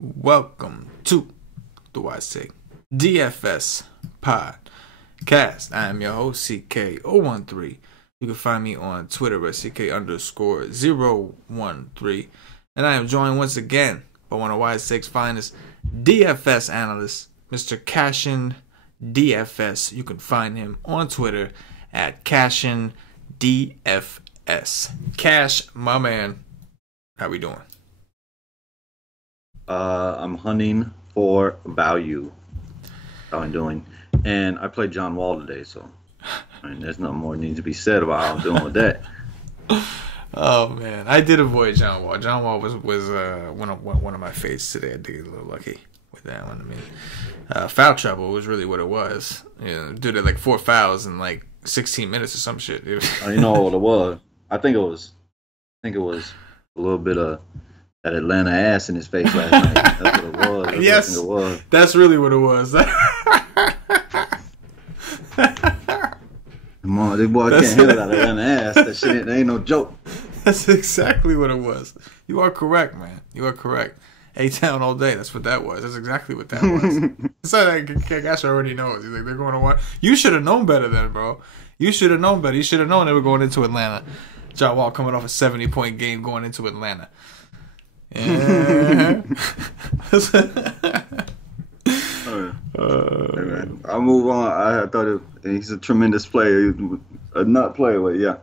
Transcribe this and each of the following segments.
Welcome to the CK013 DFS podcast. I am your host, CK013. You can find me on Twitter at CK_013. And I am joined once again by one of CK013's finest DFS analysts, Mr. CashinDFS. You can find him on Twitter at CashinDFS. Cash, my man, how we doing? I'm hunting for value. How I'm doing. And I played John Wall today, so I mean, there's nothing more needs to be said about how I'm doing with that. Oh man, I did avoid John Wall. John Wall was one of my faves today. I did get a little lucky with that one. I mean, foul trouble was really what it was. You know, dude had like 4 fouls in like 16 minutes or some shit. You know what it was? I think it was a little bit of that Atlanta ass in his face last night. That's what it was. Yes, it was. That's really what it was. Come on, this boy can't handle that Atlanta ass. That shit ain't no joke. That's exactly what it was. You are correct, man. You are correct. A-Town all day. That's what that was. That's exactly what that was. So Cash already knows. He's like, they're going to what? You should have known better then, bro. You should have known better. You should have known they were going into Atlanta. John Wall coming off a 70-point game going into Atlanta. Yeah. I'll move on. I thought he's a tremendous player. A nut player, but yeah,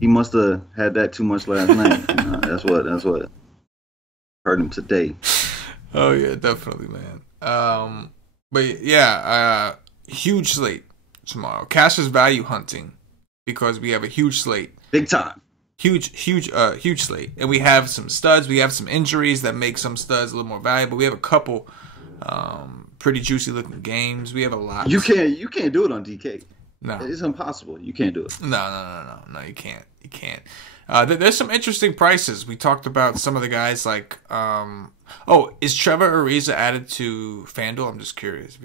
he must have had that too much last night. That's what hurt him today. Oh yeah, definitely, man. But yeah, huge slate tomorrow. Cash is value hunting because we have a huge slate. Big time. Huge slate, and we have some studs. We have some injuries that make some studs a little more valuable. We have a couple pretty juicy looking games. We have a lot. You can't do it on DK. No, it's impossible. You can't do it. No. You can't. There's some interesting prices. We talked about some of the guys like. Is Trevor Ariza added to FanDuel? I'm just curious.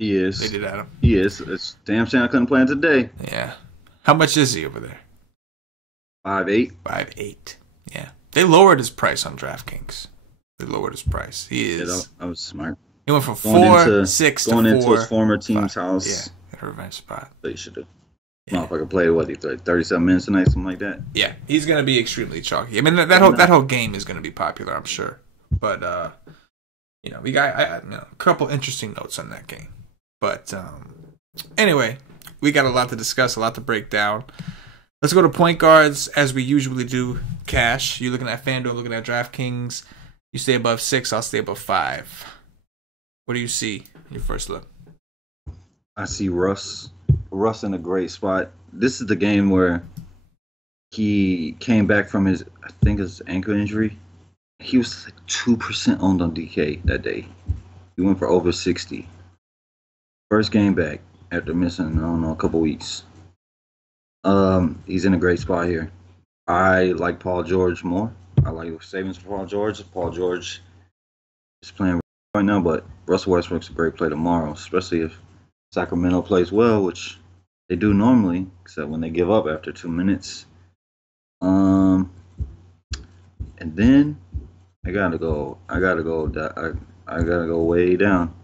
He is. They did add him. He is. It's damn shame I couldn't play him today. Yeah. How much is he over there? 5'8". 5'8". Yeah. They lowered his price on DraftKings. He is. Yeah, I was smart. He went from 4-6 to 4. Going into his former team's house. Yeah, a revenge spot. They should have. Yeah. Motherfucker played, he played 37 minutes tonight, something like that. Yeah, he's going to be extremely chalky. I mean, that whole game is going to be popular, I'm sure. But, we got a couple interesting notes on that game. But, anyway, we got a lot to discuss, a lot to break down. Let's go to point guards as we usually do. Cash, you're looking at FanDuel, looking at DraftKings. You stay above 6, I'll stay above 5. What do you see in your first look? I see Russ in a great spot. This is the game where he came back from his ankle injury. He was like 2% owned on DK that day. He went for over 60. First game back after missing, a couple weeks. He's in a great spot here. I like Paul George more. I like savings for Paul George. Paul George is playing right now, but Russell Westbrook's a great play tomorrow, especially if Sacramento plays well, which they do normally, except when they give up after 2 minutes. And then I gotta go way down.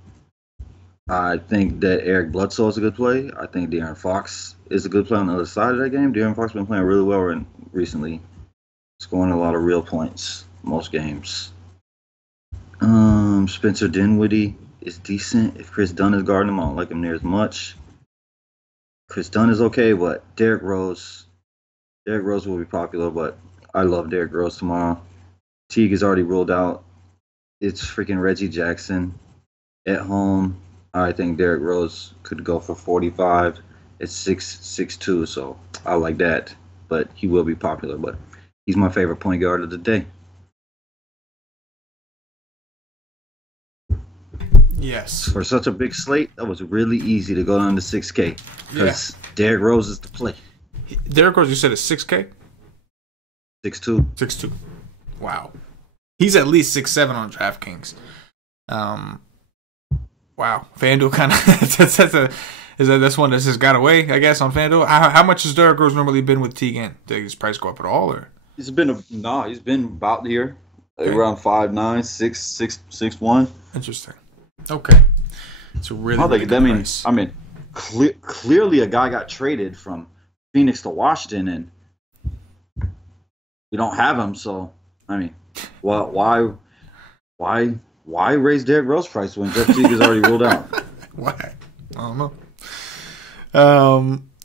I think that Eric Bledsoe is a good play. I think De'Aaron Fox is a good play on the other side of that game. De'Aaron Fox has been playing really well recently, scoring a lot of real points most games. Spencer Dinwiddie is decent. If Chris Dunn is guarding him, I don't like him near as much. Chris Dunn is okay, but Derrick Rose will be popular, but I love Derrick Rose tomorrow. Teague is already ruled out. It's freaking Reggie Jackson at home. I think Derrick Rose could go for 45 at 6'2", so I like that. But he will be popular, but he's my favorite point guard of the day. Yes. For such a big slate, that was really easy to go down to 6K. Because Derrick Rose is the play. Derrick Rose, you said is 6K? 6'2". 6'2". Wow. He's at least 6'7" on DraftKings. Wow. FanDuel kind of Is that's one that just got away? I guess on FanDuel. How much has Derrick Rose normally been with Teagan? Did his price go up at all, or? He's been about here, like Okay. around 5'9", 6'1". Interesting. Okay, it's a really good price. Clearly a guy got traded from Phoenix to Washington, and we don't have him. So I mean, well, why raise Derrick Rose price when Jeff Teague is already ruled out? Why? I don't know.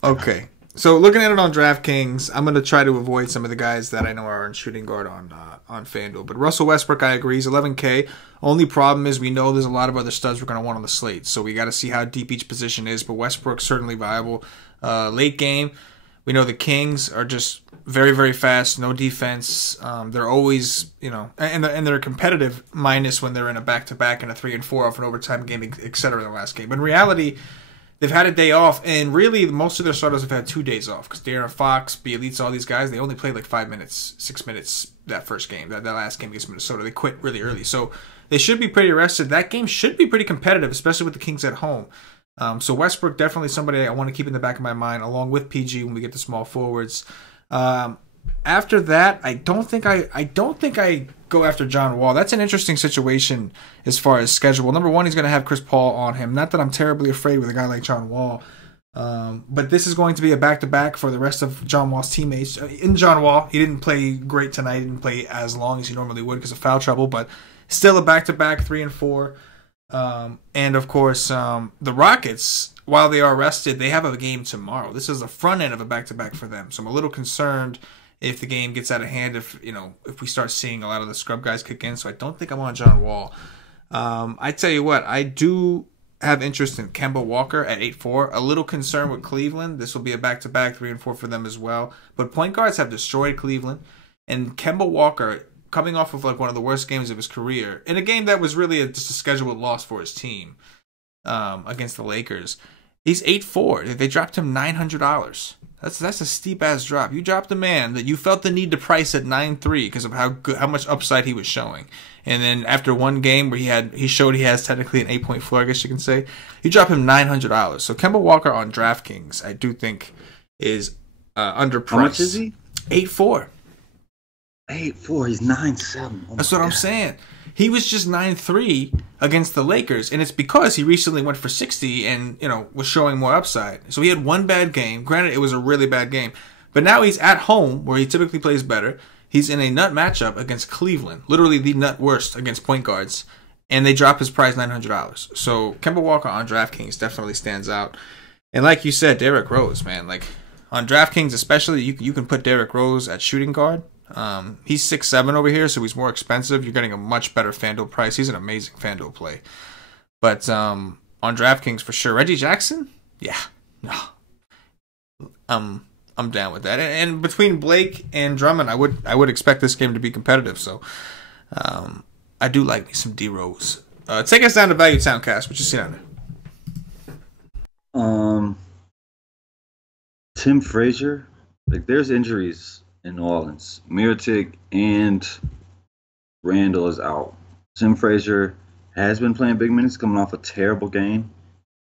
Okay. So looking at it on DraftKings, I'm going to try to avoid some of the guys that I know are in shooting guard on FanDuel. But Russell Westbrook, I agree, he's 11K. Only problem is we know there's a lot of other studs we're going to want on the slate. So we got to see how deep each position is. But Westbrook's certainly viable. Late game, we know the Kings are just very, very fast, no defense. They're always, and they're competitive minus when they're in a back-to-back and a 3 and 4 off an overtime game, etc. in the last game. But in reality, they've had a day off, and really most of their starters have had 2 days off because De'Aaron Fox, Bielitsa, all these guys, they only played like 5 minutes, 6 minutes that first game. That last game against Minnesota, they quit really early. So they should be pretty rested. That game should be pretty competitive, especially with the Kings at home. So Westbrook, definitely somebody I want to keep in the back of my mind, along with PG when we get to small forwards. After that, I don't think I go after John Wall. That's an interesting situation as far as schedule. Number one, he's going to have Chris Paul on him. Not that I'm terribly afraid with a guy like John Wall, but this is going to be a back-to-back for the rest of John Wall's teammates. In John Wall, he didn't play great tonight. He didn't play as long as he normally would because of foul trouble, but still a back-to-back 3 and 4. And of course, the Rockets, while they are rested, they have a game tomorrow. This is the front end of a back-to-back for them. So I'm a little concerned if the game gets out of hand, if we start seeing a lot of the scrub guys kick in. So I don't think I'm on John Wall. I tell you what, I do have interest in Kemba Walker at 8-4. A little concerned with Cleveland. This will be a back-to-back 3 and 4 for them as well. But point guards have destroyed Cleveland. And Kemba Walker, coming off of like one of the worst games of his career, in a game that was really just a scheduled loss for his team against the Lakers, he's 8-4. They dropped him $900. That's a steep ass drop. You dropped a man that you felt the need to price at 9-3 because of how much upside he was showing, and then after one game where he showed he has technically an 8-point floor, I guess you can say, you drop him $900. So Kemba Walker on DraftKings, I do think is underpriced. How much is he? 8-4. 8-4. He's 9-7. That's what I'm saying. He was just 9-3 against the Lakers, and it's because he recently went for 60 and was showing more upside. So he had one bad game. Granted, it was a really bad game, but now he's at home where he typically plays better. He's in a nut matchup against Cleveland, literally the nut worst against point guards, and they drop his price $900. So Kemba Walker on DraftKings definitely stands out. And like you said, Derrick Rose, man, like on DraftKings especially, you can put Derrick Rose at shooting guard. He's 6'7" over here, so he's more expensive. You're getting a much better FanDuel price. He's an amazing FanDuel play. But on DraftKings for sure. Reggie Jackson? Yeah. No. I'm down with that. And between Blake and Drummond, I would expect this game to be competitive. So I do like me some D Rose. Take us down to Value Town, Cass. What you see on there? Tim Frazier. Like, there's injuries in New Orleans. Mirotic and Randall is out. Tim Frazier has been playing big minutes, coming off a terrible game.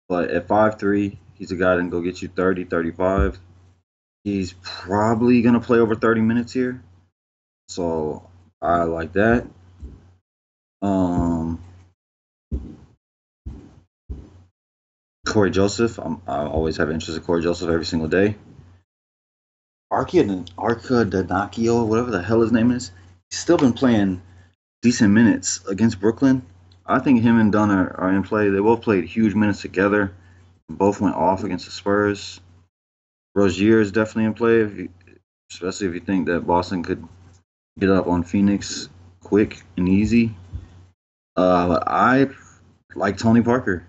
But at 5'3", he's a guy that can go get you 30, 35. He's probably going to play over 30 minutes here. So I like that. Corey Joseph. I always have interest in Corey Joseph every single day. Arca whatever the hell his name is, he's still been playing decent minutes against Brooklyn. I think him and Dunn are in play. They both played huge minutes together. Both went off against the Spurs. Rozier is definitely in play, especially if you think that Boston could get up on Phoenix quick and easy. I like Tony Parker.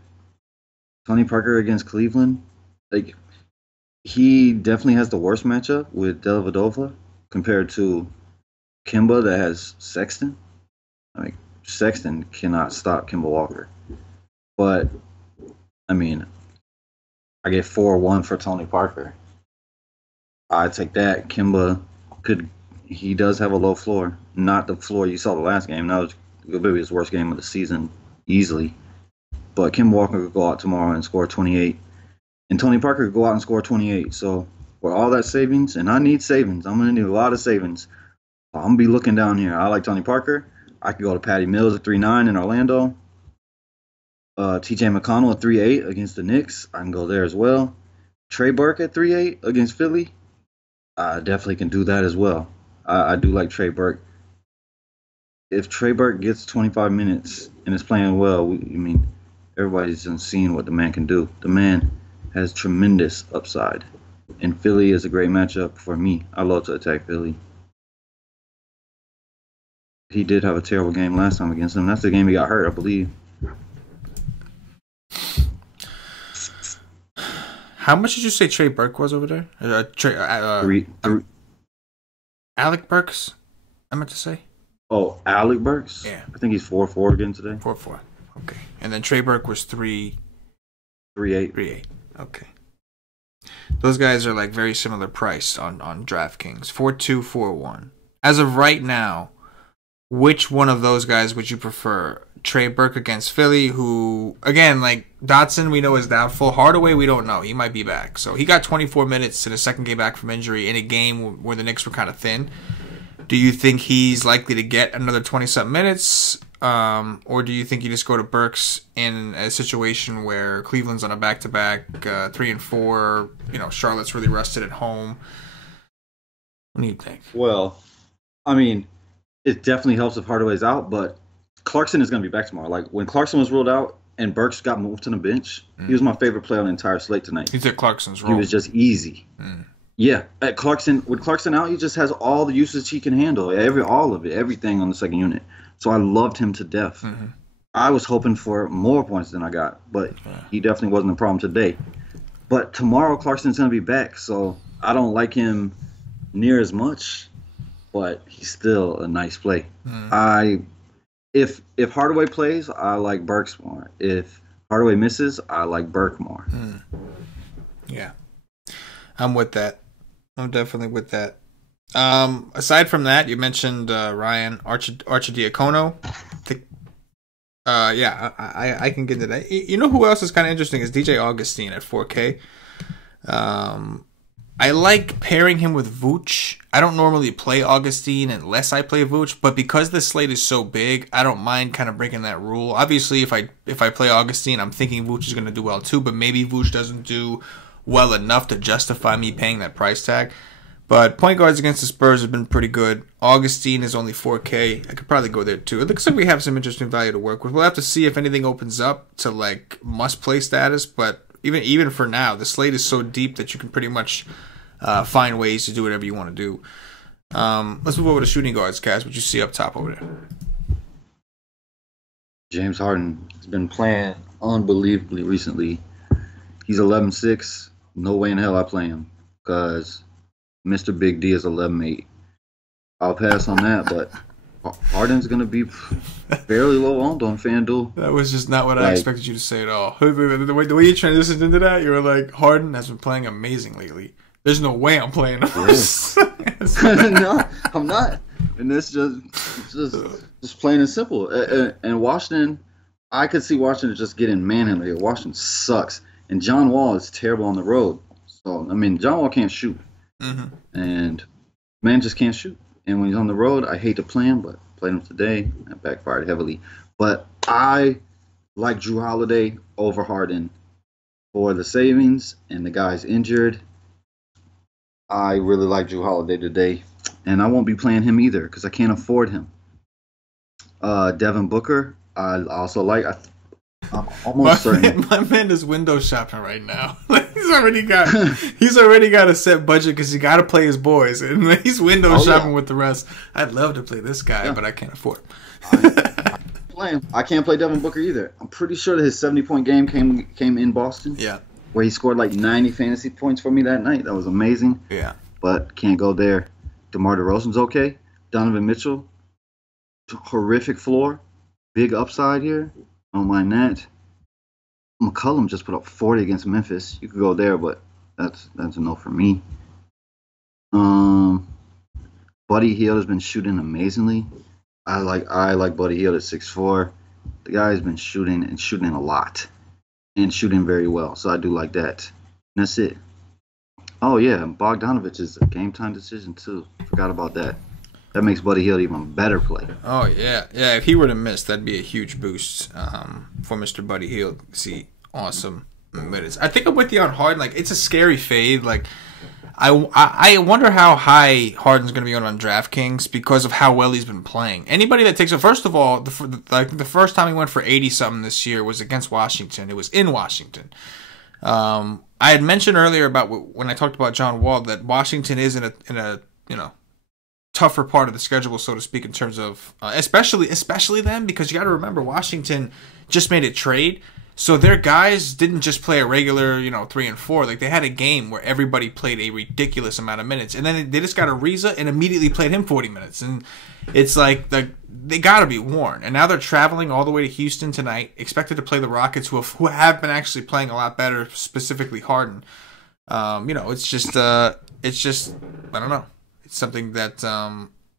Tony Parker against Cleveland. Like, he definitely has the worst matchup with Dellavedova compared to Kemba that has Sexton. Like, Sexton cannot stop Kemba Walker. But, I mean, I get 4-1 for Tony Parker. I take that. Kemba he does have a low floor. Not the floor you saw the last game. That was maybe his worst game of the season, easily. But Kemba Walker could go out tomorrow and score 28. And Tony Parker could go out and score 28. So for all that savings, and I need savings, I'm gonna need a lot of savings. So I'm gonna be looking down here. I like Tony Parker. I could go to Patty Mills at 3.9 in Orlando. T.J. McConnell at 3.8 against the Knicks. I can go there as well. Trey Burke at 3.8 against Philly. I definitely can do that as well. I do like Trey Burke. If Trey Burke gets 25 minutes and is playing well, everybody's seeing what the man can do. The man has tremendous upside. And Philly is a great matchup for me. I love to attack Philly. He did have a terrible game last time against them. That's the game he got hurt, I believe. How much did you say Trey Burke was over there? Three. Alec Burks, I meant to say. Oh, Alec Burks? Yeah. I think he's 4-4 again today. 4-4. Okay. And then Trey Burke was 3-8. 3-8. Okay. Those guys are like very similar priced on DraftKings. 4-2, 4-1. As of right now, which one of those guys would you prefer? Trey Burke against Philly, who, again, like Dotson, we know is doubtful. Hardaway, we don't know. He might be back. So he got 24 minutes in his second game back from injury in a game where the Knicks were kind of thin. Do you think he's likely to get another 20-something minutes? Or do you think you just go to Burks in a situation where Cleveland's on a back-to-back 3 and 4? You know, Charlotte's really rested at home. What do you think? Well, I mean, it definitely helps if Hardaway's out, but Clarkson is going to be back tomorrow. Like, when Clarkson was ruled out and Burks got moved to the bench, he was my favorite player on the entire slate tonight. He took Clarkson's role. He was just easy. Yeah, with Clarkson out, he just has all the usage he can handle, all of it, everything on the second unit. So I loved him to death. I was hoping for more points than I got, but he definitely wasn't a problem today. But tomorrow, Clarkson's going to be back, so I don't like him near as much, but he's still a nice play. If Hardaway plays, I like Burks more. If Hardaway misses, I like Burke more. Yeah, I'm with that. I'm definitely with that. Aside from that, you mentioned Ryan Arcidiacono. I can get into that. You know who else is kind of interesting is DJ Augustine at 4K. I like pairing him with Vooch. I don't normally play Augustine unless I play Vooch, but because the slate is so big, I don't mind kind of breaking that rule. Obviously, if I play Augustine, I'm thinking Vooch is going to do well too, but maybe Vooch doesn't do well enough to justify me paying that price tag. But point guards against the Spurs have been pretty good. Augustine is only 4K. I could probably go there too. It looks like we have some interesting value to work with. We'll have to see if anything opens up to like must-play status, but even for now, the slate is so deep that you can pretty much find ways to do whatever you want to do. Let's move over to shooting guards, Cass. What you see up top over there? James Harden has been playing unbelievably recently. He's 11-6. No way in hell I play him because Mr. Big D is 11-8. I'll pass on that, but Harden's going to be fairly low owned on FanDuel. That was just not what I expected you to say at all. The way you transitioned into that, you were like, Harden has been playing amazing lately. There's no way I'm playing him. No, I'm not. And it's just plain and simple. And Washington, I could see Washington just getting manhandled. Washington sucks. And John Wall is terrible on the road. So, I mean, John Wall can't shoot. And man just can't shoot. And when he's on the road, I hate to play him, but played him today. That backfired heavily. But I like Drew Holiday over Harden for the savings, and the guy's injured. I really like Drew Holiday today, and I won't be playing him either because I can't afford him. Devin Booker, I also like. I'm almost certain. My man is window shopping right now. he's already got a set budget because he got to play his boys, and he's window shopping with the rest. I'd love to play this guy, but I can't afford him. I can't play Devin Booker either. I'm pretty sure that his 70-point game came in Boston. Yeah. Where he scored like 90 fantasy points for me that night. That was amazing. Yeah. But can't go there. DeMar DeRozan's okay. Donovan Mitchell, horrific floor. Big upside here. Don't mind that. McCollum just put up 40 against Memphis. You could go there, but that's a no for me. Buddy Hield has been shooting amazingly. I like Buddy Hield at 6'4". The guy's been shooting a lot and shooting very well. So I do like that. That's it. Oh yeah, Bogdanovich is a game time decision too. Forgot about that. That makes Buddy Hield even better play. Oh yeah, yeah. If he were to miss, that'd be a huge boost for Mr. Buddy Hield. See, awesome minutes. I think I'm with you on Harden. Like, it's a scary fade. Like, I wonder how high Harden's going to be on DraftKings because of how well he's been playing. Anybody that takes it, first of all, the first time he went for 80 something this year was against Washington. It was in Washington. I had mentioned earlier about when I talked about John Wall that Washington is in a tougher part of the schedule, so to speak, in terms of especially them, because you got to remember Washington just made a trade. So their guys didn't just play a regular, 3 and 4. Like, they had a game where everybody played a ridiculous amount of minutes, and then they just got Ariza and immediately played him 40 minutes. And it's like they got to be worn. And now they're traveling all the way to Houston tonight, expected to play the Rockets, who have been actually playing a lot better, specifically Harden. It's just I don't know. It's something that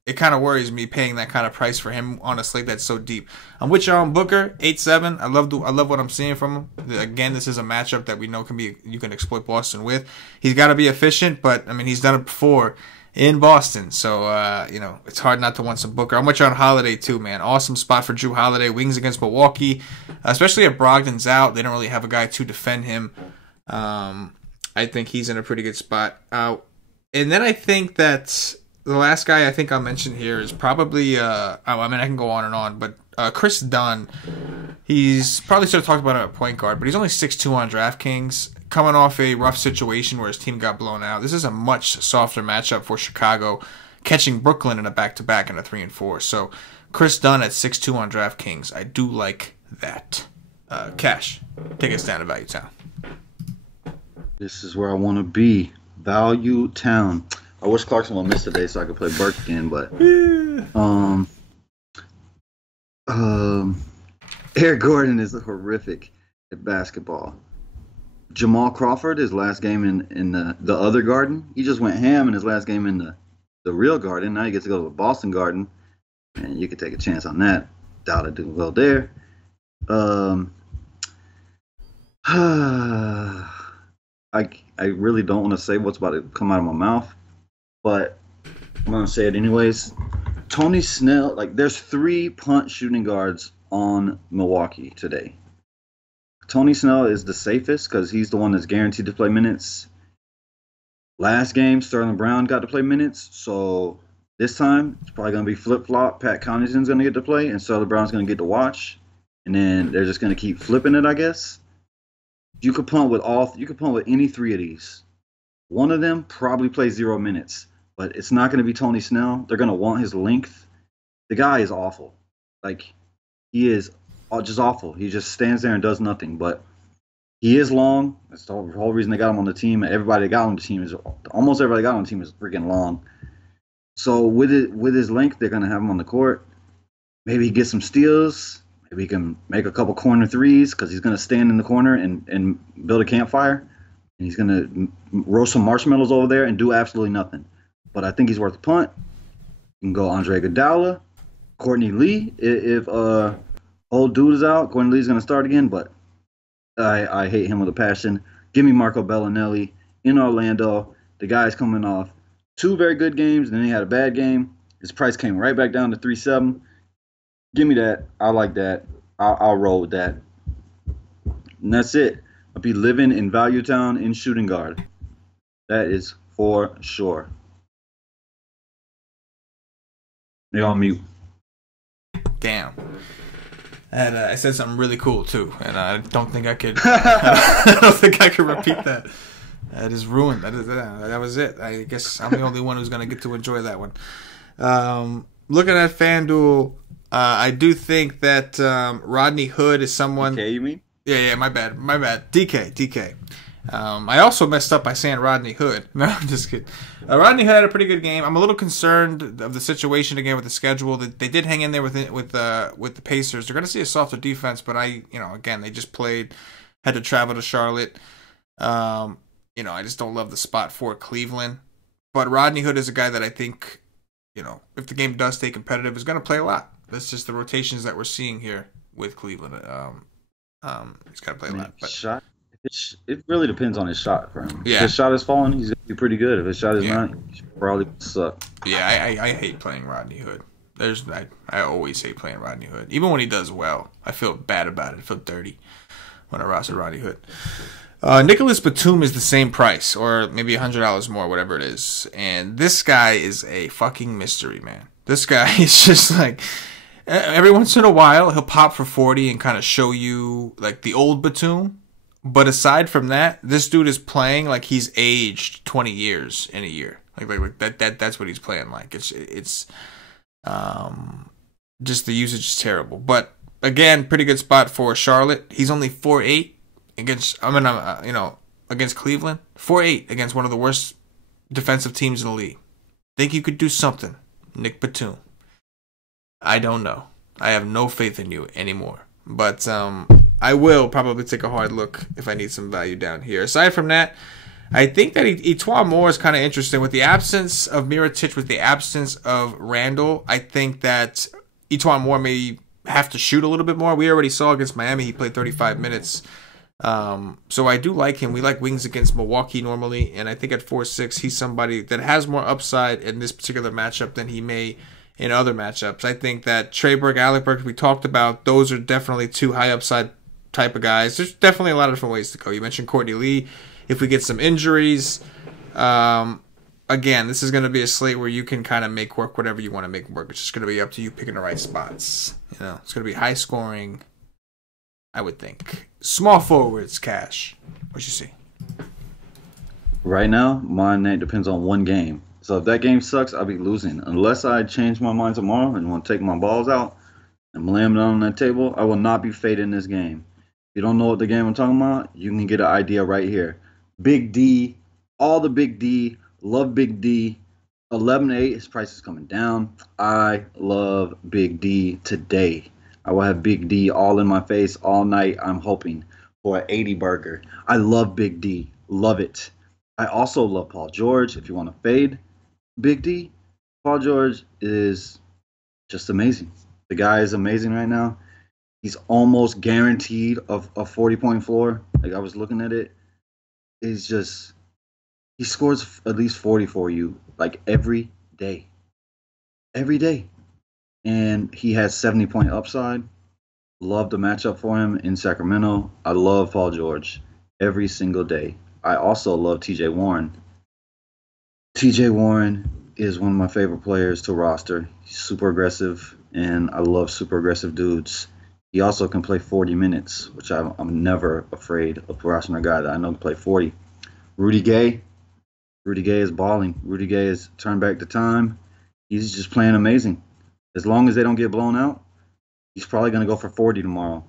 it kind of worries me paying that kind of price for him on a slate that's so deep. I'm with you on Booker, 8-7. I love what I'm seeing from him. Again, this is a matchup that we know you can exploit Boston with. He's got to be efficient, but I mean, he's done it before in Boston, so it's hard not to want some Booker. I'm with you on Holiday too, man. Awesome spot for Drew Holiday. Wings against Milwaukee, especially if Brogdon's out. They don't really have a guy to defend him. I think he's in a pretty good spot. And then I think that the last guy I think I'll mention here is probably, I can go on and on, but Chris Dunn. He's probably should have talked about him at point guard, but he's only 6'2" on DraftKings, coming off a rough situation where his team got blown out. This is a much softer matchup for Chicago, catching Brooklyn in a back-to-back in a 3 and 4. So Chris Dunn at 6'2" on DraftKings. I do like that. Cash, take us down to Value Town. This is where I want to be. Value Town. I wish Clarkson would miss today so I could play Burke again, but Eric Gordon is horrific at basketball. Jamal Crawford, his last game in the other Garden, he just went ham in his last game in the real Garden. Now he gets to go to the Boston Garden, and you could take a chance on that. Doubt it do well there. I really don't want to say what's about to come out of my mouth, but I'm going to say it anyways. Tony Snell, there's 3 punt shooting guards on Milwaukee today. Tony Snell is the safest because he's the one that's guaranteed to play minutes. Last game, Sterling Brown got to play minutes, so this time it's probably going to be flip-flop. Pat Connaughton's going to get to play, and Sterling Brown's going to get to watch, and then they're just going to keep flipping it, I guess. You could punt with any 3 of these. One of them probably plays 0 minutes, but it's not going to be Tony Snell. They're going to want his length. The guy is awful. He is just awful. He just stands there and does nothing, but he is long. That's the whole reason they got him on the team. Almost everybody got on the team is freaking long. So with his length, they're going to have him on the court. Maybe he gets some steals. Maybe he can make a couple corner threes because he's going to stand in the corner and build a campfire. And he's going to roast some marshmallows over there and do absolutely nothing. But I think he's worth a punt. You can go Andre Iguodala, Courtney Lee. If old dude is out, Courtney Lee's going to start again. But I hate him with a passion. Give me Marco Bellinelli in Orlando. The guy's coming off 2 very good games, and then he had a bad game. His price came right back down to 3.7. Give me that. I like that. I'll roll with that. And that's it. I'll be living in Value Town in shooting guard. That is for sure. You're on mute. Damn. And I said something really cool too, and I don't think I could. I don't think I could repeat that. That is ruined. That was it. I guess I'm the only one who's gonna get to enjoy that one. Looking at FanDuel, I do think that Rodney Hood is someone. Okay, you mean? Yeah. My bad. DK. I also messed up by saying Rodney Hood. No, I'm just kidding. Rodney Hood had a pretty good game. I'm a little concerned of the situation again with the schedule. That they did hang in there with the Pacers. They're going to see a softer defense, but again, they just had to travel to Charlotte. I just don't love the spot for Cleveland. But Rodney Hood is a guy that I think, if the game does stay competitive, is going to play a lot. That's just the rotations that we're seeing here with Cleveland. He's got to play a lot. But If It really depends on his shot for him. If Yeah. his shot is falling, he's gonna be pretty good. If his shot is Yeah. not, he's probably gonna suck. Yeah, I hate playing Rodney Hood. I always hate playing Rodney Hood. Even when he does well, I feel bad about it. I feel dirty when I roster Rodney Hood. Nicholas Batum is the same price, or maybe $100 more, whatever it is. And this guy is a fucking mystery, man. This guy is just like, every once in a while, he'll pop for 40 and kind of show you like the old Batum. But aside from that, this dude is playing like he's aged 20 years in a year. Like that's what he's playing like. It's just the usage is terrible. But again, pretty good spot for Charlotte. He's only 4.8 against against Cleveland. 4.8 against one of the worst defensive teams in the league. Think you could do something, Nick Batum? I don't know. I have no faith in you anymore. But I will probably take a hard look if I need some value down here. Aside from that, I think that Etoile Moore is kind of interesting. With the absence of Mirotic, with the absence of Randall, I think that Etoile Moore may have to shoot a little bit more. We already saw against Miami, he played 35 minutes. So I do like him. We like wings against Milwaukee normally, and I think at 4.6, he's somebody that has more upside in this particular matchup than he may in other matchups. I think that Treyberg, Alec Burks, we talked about, those are definitely two high upside type of guys. There's definitely a lot of different ways to go. You mentioned Courtney Lee. If we get some injuries, again, this is going to be a slate where you can kind of make work whatever you want to make work. It's just going to be up to you picking the right spots. You know, it's going to be high scoring, I would think. Small forwards, Cash. What you see? Right now, my name depends on one game. So if that game sucks, I'll be losing. Unless I change my mind tomorrow and want to take my balls out and lay them down on that table, I will not be fading this game. If you don't know what the game I'm talking about, you can get an idea right here. Big D, all the Big D, love Big D. 11-8, his price is coming down. I love Big D today. I will have Big D all in my face all night. I'm hoping for an 80 burger. I love Big D. Love it. I also love Paul George. If you want to fade Big D, Paul George is just amazing. The guy is amazing right now. He's almost guaranteed a 40-point floor. Like, I was looking at it. It's just, he scores at least 40 for you, like, every day. Every day. And he has 70-point upside. Love the matchup for him in Sacramento. I love Paul George every single day. I also love TJ Warren. TJ Warren is one of my favorite players to roster. He's super aggressive, and I love super aggressive dudes. He also can play 40 minutes, which I'm never afraid of rostering a guy that I know can play 40. Rudy Gay. Rudy Gay is balling. Rudy Gay is turned back to time. He's just playing amazing. As long as they don't get blown out, he's probably going to go for 40 tomorrow.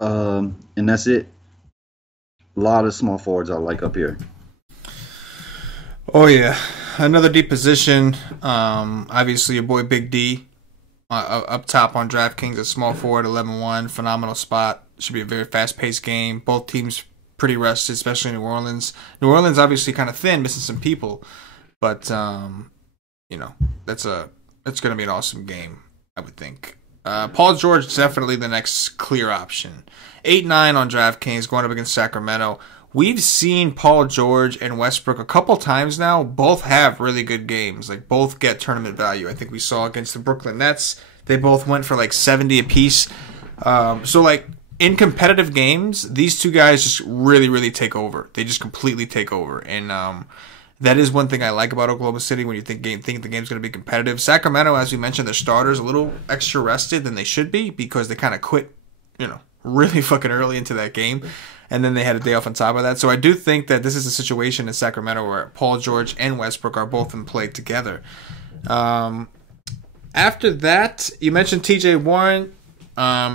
And that's it. A lot of small forwards I like up here. Oh, yeah. Another deep position. Obviously, your boy Big D up top on DraftKings, a small forward, 11-1. Phenomenal spot. Should be a very fast-paced game. Both teams pretty rested, especially New Orleans. New Orleans obviously kind of thin, missing some people. But, you know, that's going to be an awesome game, I would think. Paul George is definitely the next clear option. 8-9 on DraftKings going up against Sacramento. We've seen Paul George and Westbrook a couple times now. Both have really good games. Like, both get tournament value. I think we saw against the Brooklyn Nets. They both went for like 70 apiece. So, like, in competitive games, these two guys just really, really take over. They just completely take over. And that is one thing I like about Oklahoma City when you think the game's going to be competitive. Sacramento, as we mentioned, their starters a little extra rested than they should be because they kind of quit, really fucking early into that game. And then they had a day off on top of that. So I do think that this is a situation in Sacramento where Paul George and Westbrook are both in play together. After that, you mentioned TJ Warren.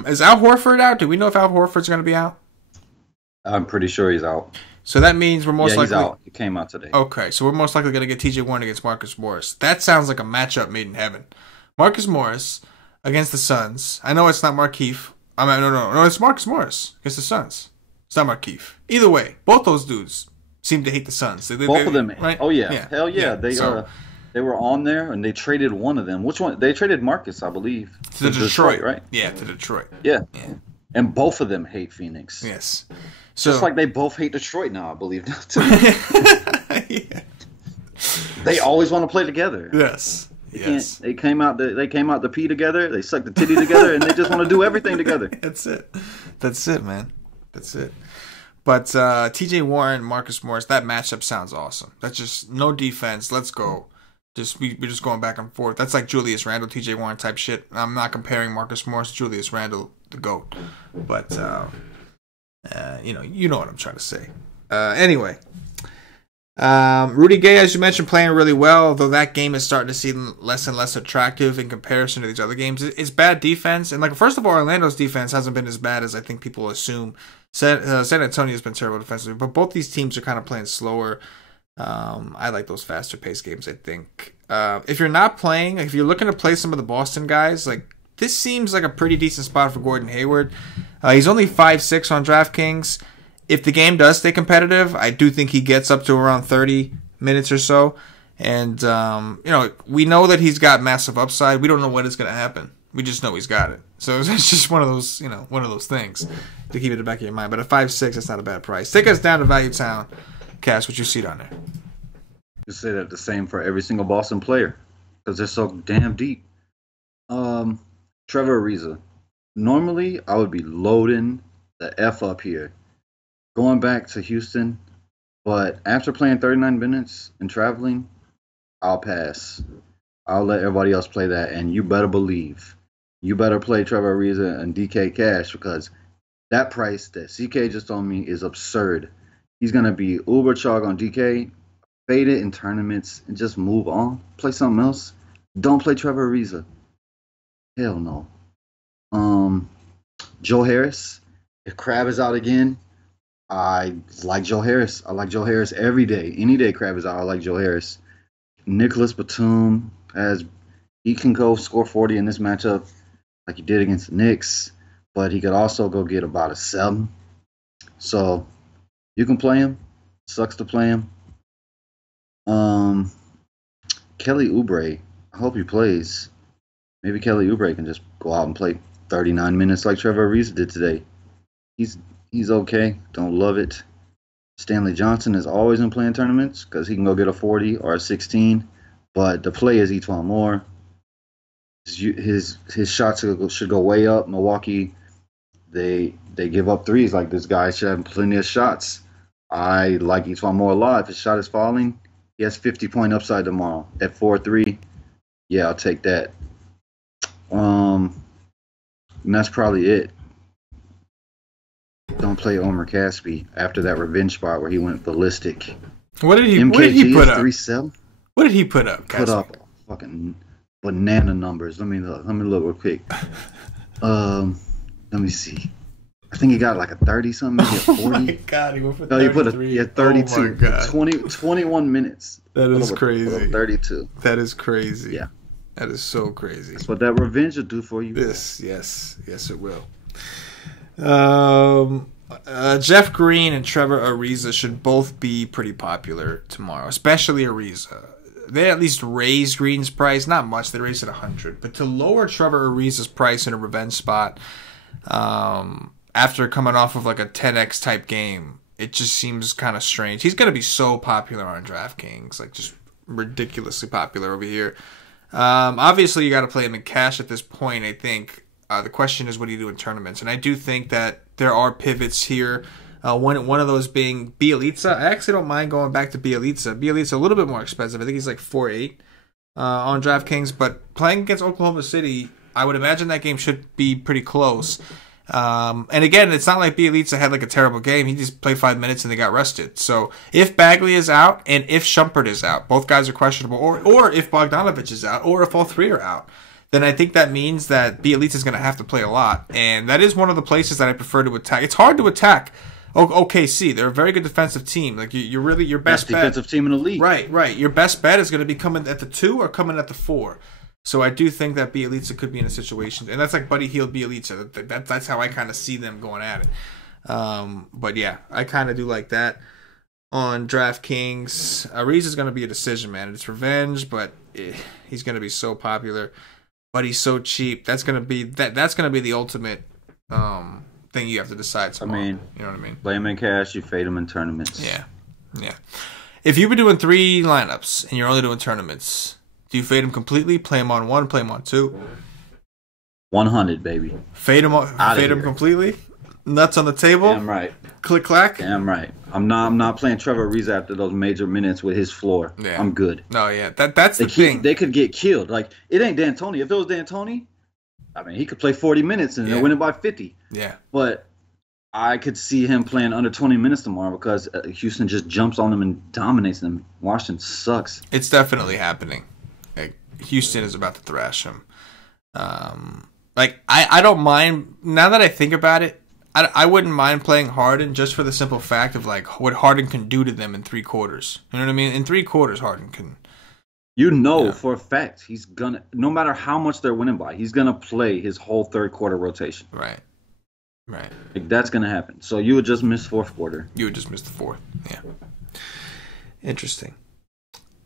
Is Al Horford out? Do we know if Al Horford's going to be out? I'm pretty sure he's out. So that means we're most likely... he's out. He came out today. Okay, so we're most likely going to get TJ Warren against Marcus Morris. That sounds like a matchup made in heaven. Marcus Morris against the Suns. I know it's not Markieff. No, it's Marcus Morris against the Suns. It's not Markieff. Either way, both those dudes seem to hate the Suns. Both of them, right? Oh yeah, hell yeah. They were on there and they traded one of them. Which one? They traded Marcus, I believe. To Detroit, right? Yeah, to Detroit. Yeah. And both of them hate Phoenix. Yes. Just like they both hate Detroit now, I believe. Yeah. They always want to play together. Yes. Yes. They came out the pee together. They sucked the titty together, and they just want to do everything together. That's it. That's it, man. That's it. But TJ Warren, Marcus Morris, that matchup sounds awesome. That's just no defense. Let's go. We're just going back and forth. That's like Julius Randle, TJ Warren type shit. I'm not comparing Marcus Morris to Julius Randle, the GOAT. But you know what I'm trying to say. Anyway. Rudy Gay, as you mentioned, playing really well, although that game is starting to seem less and less attractive in comparison to these other games. It's bad defense, and like first of all, Orlando's defense hasn't been as bad as I think people assume. San Antonio's been terrible defensively, but both these teams are kind of playing slower. I like those faster paced games, I think. If you're not playing, if you're looking to play some of the Boston guys, like this seems like a pretty decent spot for Gordon Hayward. He's only 5'6" on DraftKings. If the game does stay competitive, I do think he gets up to around 30 minutes or so. And, we know that he's got massive upside. We don't know when it's going to happen. We just know he's got it. So it's just one of those things to keep in the back of your mind. But at 5'6", that's not a bad price. Take us down to Value Town. Cash, what you see down there? You say that the same for every single Boston player because they're so damn deep. Trevor Ariza. Normally, I would be loading the F up here, going back to Houston. But after playing 39 minutes and traveling, I'll pass. I'll let everybody else play that. And you better believe, you better play Trevor Ariza and DK Cash because that price that CK just told me is absurd. He's going to be uber chalk on DK, fade it in tournaments, and just move on. Play something else. Don't play Trevor Ariza. Hell no. Joe Harris. If Crab is out again, I like Joe Harris. I like Joe Harris every day. Any day Crab is out, I like Joe Harris. Nicholas Batum he can go score 40 in this matchup like he did against the Knicks, but he could also go get about a 7. So you can play him. Sucks to play him. Kelly Oubre, I hope he plays. Maybe Kelly Oubre can just go out and play 39 minutes like Trevor Ariza did today. He's okay. Don't love it. Stanley Johnson is always in playing tournaments because he can go get a 40 or a 16. But the play is Etwan Moore. His shots should go way up. Milwaukee, they give up threes. Like this guy should have plenty of shots. I like Etwan Moore a lot. If his shot is falling, he has 50-point upside tomorrow at 4-3. Yeah, I'll take that. And that's probably it. Don't play Omar Caspi after that revenge spot where he went ballistic. What did he put up? 3-7. What did he put up? Put up fucking banana numbers. Let me look real quick. Let me see. I think he got like a 30-something, maybe a 40. Oh my God, he went for 33. He had 32. Oh my God. 21 minutes. That is crazy. 32. That is crazy. Yeah. That is so crazy. That's what that revenge will do for you. Yes, it will. Jeff Green and Trevor Ariza should both be pretty popular tomorrow, especially Ariza. They at least raised Green's price, not much. They raised it 100, but to lower Trevor Ariza's price in a revenge spot, after coming off of like a 10x type game, it just seems kind of strange. He's gonna be so popular on DraftKings, like just ridiculously popular over here. Obviously, you got to play him in cash at this point. I think the question is, what do you do in tournaments? And I do think that there are pivots here. One of those being Bielitsa. I actually don't mind going back to Bielitsa. Bielitsa a little bit more expensive. I think he's like 4.8 on DraftKings. But playing against Oklahoma City, I would imagine that game should be pretty close. And again, it's not like Bielitsa had like a terrible game. He just played 5 minutes and they got rested. So if Bagley is out and if Shumpert is out, both guys are questionable, or if Bogdanovich is out, or if all three are out, then I think that means that Bielitsa is going to have to play a lot. And that is one of the places that I prefer to attack. It's hard to attack OKC. They're a very good defensive team. Like you're really your best defensive team in the league. Right. Your best bet is going to be coming at the 2 or coming at the 4. So I do think that Bielitsa could be in a situation, and that's like Buddy Hield Bielitsa. That's how I kind of see them going at it. But yeah, I kind of do like that on DraftKings. Ariza's going to be a decision, man. It's revenge, but he's going to be so popular, but he's so cheap. That's going to be the ultimate thing you have to decide tomorrow. I mean, you know what I mean? Play him in cash, you fade him in tournaments. Yeah. If you've been doing 3 lineups and you're only doing tournaments, do you fade him completely? Play him on 1, play him on 2? 100, baby. Fade him completely? Nuts on the table? Damn right. Click clack? Damn right. I'm not playing Trevor Ariza after those major minutes with his floor. Yeah. I'm good. No, yeah. That's the thing. They could get killed. Like, it ain't D'Antoni. If it was D'Antoni, I mean, he could play 40 minutes and they're winning by 50. Yeah. But I could see him playing under 20 minutes tomorrow because Houston just jumps on them and dominates them. Washington sucks. It's definitely happening. Like, Houston is about to thrash him. I don't mind, now that I think about it, I wouldn't mind playing Harden just for the simple fact of like what Harden can do to them in 3 quarters. You know what I mean? In 3 quarters, Harden can. For a fact he's gonna, no matter how much they're winning by, he's gonna play his whole 3rd quarter rotation. Right. Like, that's gonna happen. So you would just miss 4th quarter. You would just miss the 4th. Yeah. Interesting.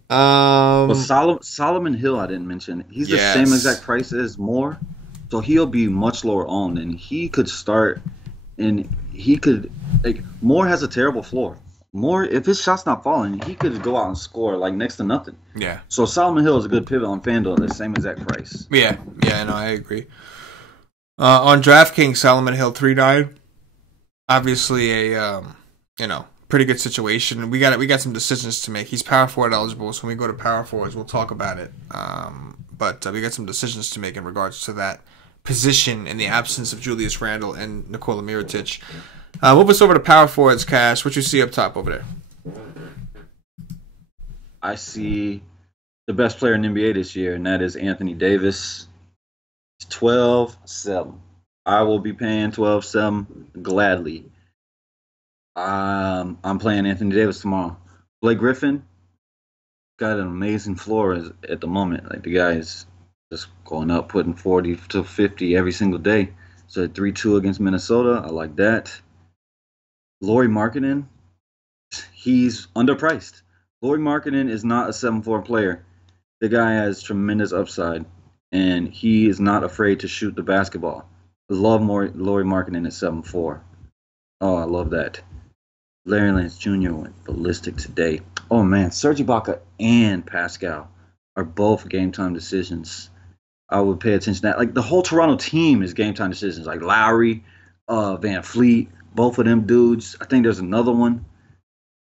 But Solomon Hill, I didn't mention. He's the same exact price as Moore, so he'll be much lower owned, and he could start. And he could, like, Moore has a terrible floor. Moore, if his shot's not falling, he could go out and score like next to nothing. Yeah. So Solomon Hill is a good pivot on FanDuel at the same exact price. Yeah, no, I agree. On DraftKings, Solomon Hill 3.9. Obviously a pretty good situation. We got some decisions to make. He's power forward eligible, so when we go to power forwards, we'll talk about it. But we got some decisions to make in regards to that position in the absence of Julius Randle and Nikola Mirotic. Move us over to power forwards, Cash. What you see up top over there? I see the best player in the NBA this year, and that is Anthony Davis. It's 12-7. I will be paying 12-7 gladly. I'm playing Anthony Davis tomorrow. Blake Griffin got an amazing floor at the moment. Like, the guy is just going up, putting 40 to 50 every single day. So 3-2 against Minnesota. I like that. Lauri Markkanen, he's underpriced. Lauri Markkanen is not a 7-4 player. The guy has tremendous upside, and he is not afraid to shoot the basketball. I love Lauri Markkanen at 7-4. Oh, I love that. Larry Lance Jr. went ballistic today. Oh, man, Serge Ibaka and Pascal are both game-time decisions. I would pay attention to that. Like, the whole Toronto team is game-time decisions. Like Lowry, Van Fleet, both of them dudes. I think there's another one.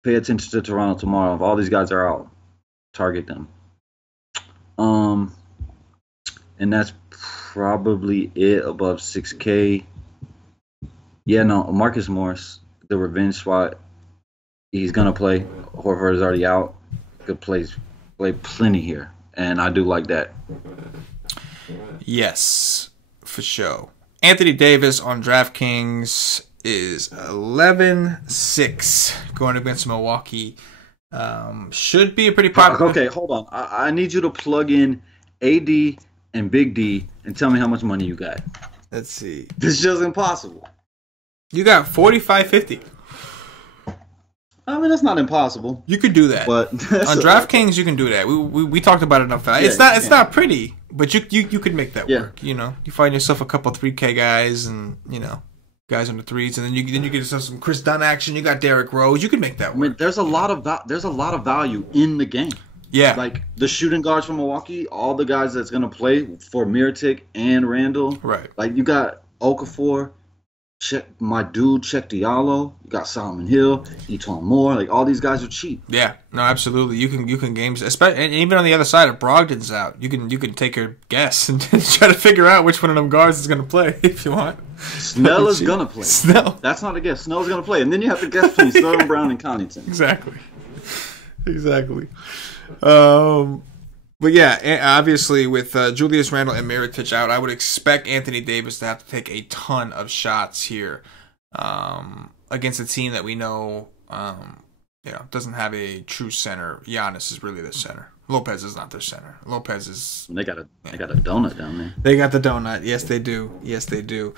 Pay attention to Toronto tomorrow. If all these guys are out, target them. And that's probably it above 6K. Yeah, no, Marcus Morris, the revenge spot. He's going to play. Horford is already out. Good play plenty here. And I do like that. Yes, for sure. Anthony Davis on DraftKings is 11-6 going against Milwaukee. Should be a pretty popular. Okay, hold on. I need you to plug in AD and Big D and tell me how much money you got. Let's see. This is just impossible. You got 45.50. I mean, that's not impossible. You could do that. But on DraftKings, you can do that. We talked about it enough. It's not pretty, but you could make that work. You know, you find yourself a couple 3K guys, and guys on the threes, and then you get yourself some Chris Dunn action. You got Derrick Rose. You can make that work. I mean, there's a lot of value in the game. Yeah, like the shooting guards from Milwaukee, all the guys that's gonna play for Mirotic and Randall. Right. Like, you got Okafor, Check Diallo. You got Solomon Hill, Etuan Moore. Like, all these guys are cheap. Yeah, no, absolutely. You can games, especially, and even on the other side, if Brogdon's out, you can take your guess and try to figure out which one of them guards is going to play if you want. Snell is going to play. Snell. That's not a guess. Snell's going to play, and then you have to guess between Sterling Brown and Connaughton. Exactly. But yeah, obviously with Julius Randle and Mirotic out, I would expect Anthony Davis to have to take a ton of shots here against a team that we know doesn't have a true center. Giannis is really their center. Lopez is not their center. Lopez is. They got a donut down there. They got the donut. Yes, they do.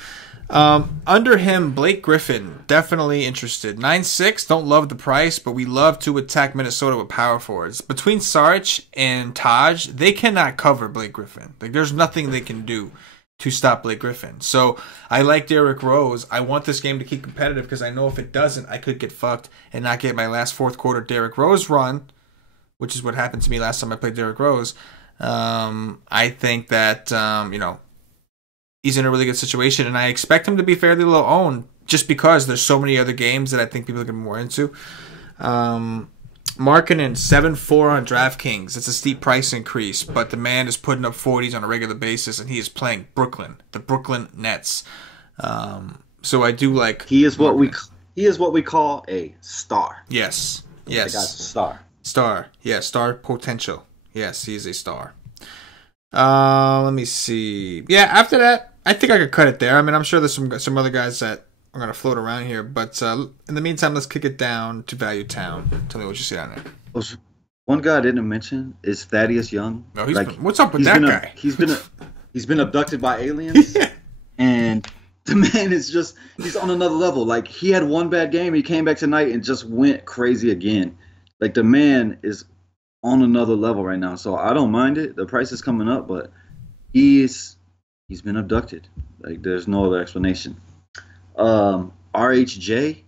Under him, Blake Griffin, definitely interested. 9-6, don't love the price, but we love to attack Minnesota with power forwards. Between Saric and Taj, they cannot cover Blake Griffin. Like, there's nothing they can do. to stop Blake Griffin. So I like Derrick Rose. I want this game to keep competitive because I know if it doesn't, I could get fucked and not get my last fourth quarter Derrick Rose run, which is what happened to me last time I played Derrick Rose. I think that, he's in a really good situation, and I expect him to be fairly low owned just because there's so many other games that I think people are going to be more into. Markkanen 7-4 on DraftKings. It's a steep price increase, but the man is putting up 40s on a regular basis, and he is playing the Brooklyn Nets. So I do like. He is what we call a star. Yes. The guy's a star. Star. Yeah, star potential. Yes, he is a star. Let me see. Yeah, after that, I think I could cut it there. I mean, I'm sure there's some other guys that are going to float around here. But in the meantime, let's kick it down to Value Town. Tell me what you see on there. One guy I didn't mention is Thaddeus Young. No, what's up with that guy? He's been abducted by aliens. And the man is he's on another level. Like, he had one bad game. He came back tonight and just went crazy again. Like, the man is on another level right now. So I don't mind it. The price is coming up, but he's been abducted. Like, there's no other explanation. RHJ,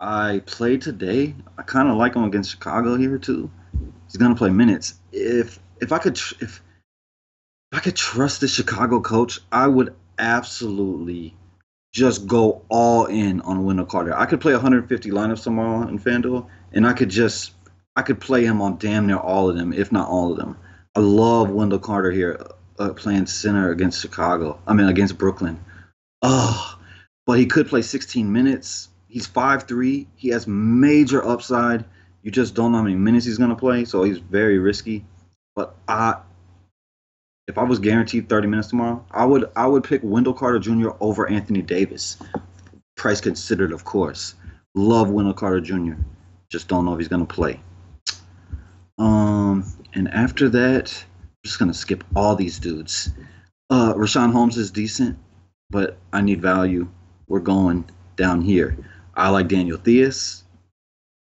I played today. I kind of like him against Chicago here too. He's gonna play minutes. If I could trust the Chicago coach, I would absolutely just go all in on Wendell Carter. I could play 150 lineups tomorrow in FanDuel, and I could play him on damn near all of them, if not all of them. I love Wendell Carter here playing center against against Brooklyn. But he could play 16 minutes. He's 5'3". He has major upside. You just don't know how many minutes he's going to play, so he's very risky. But if I was guaranteed 30 minutes tomorrow, I would pick Wendell Carter Jr. over Anthony Davis. Price considered, of course. Love Wendell Carter Jr. Just don't know if he's going to play. And after that, I'm just going to skip all these dudes. Rashawn Holmes is decent, but I need value. We're going down here. I like Daniel Theus.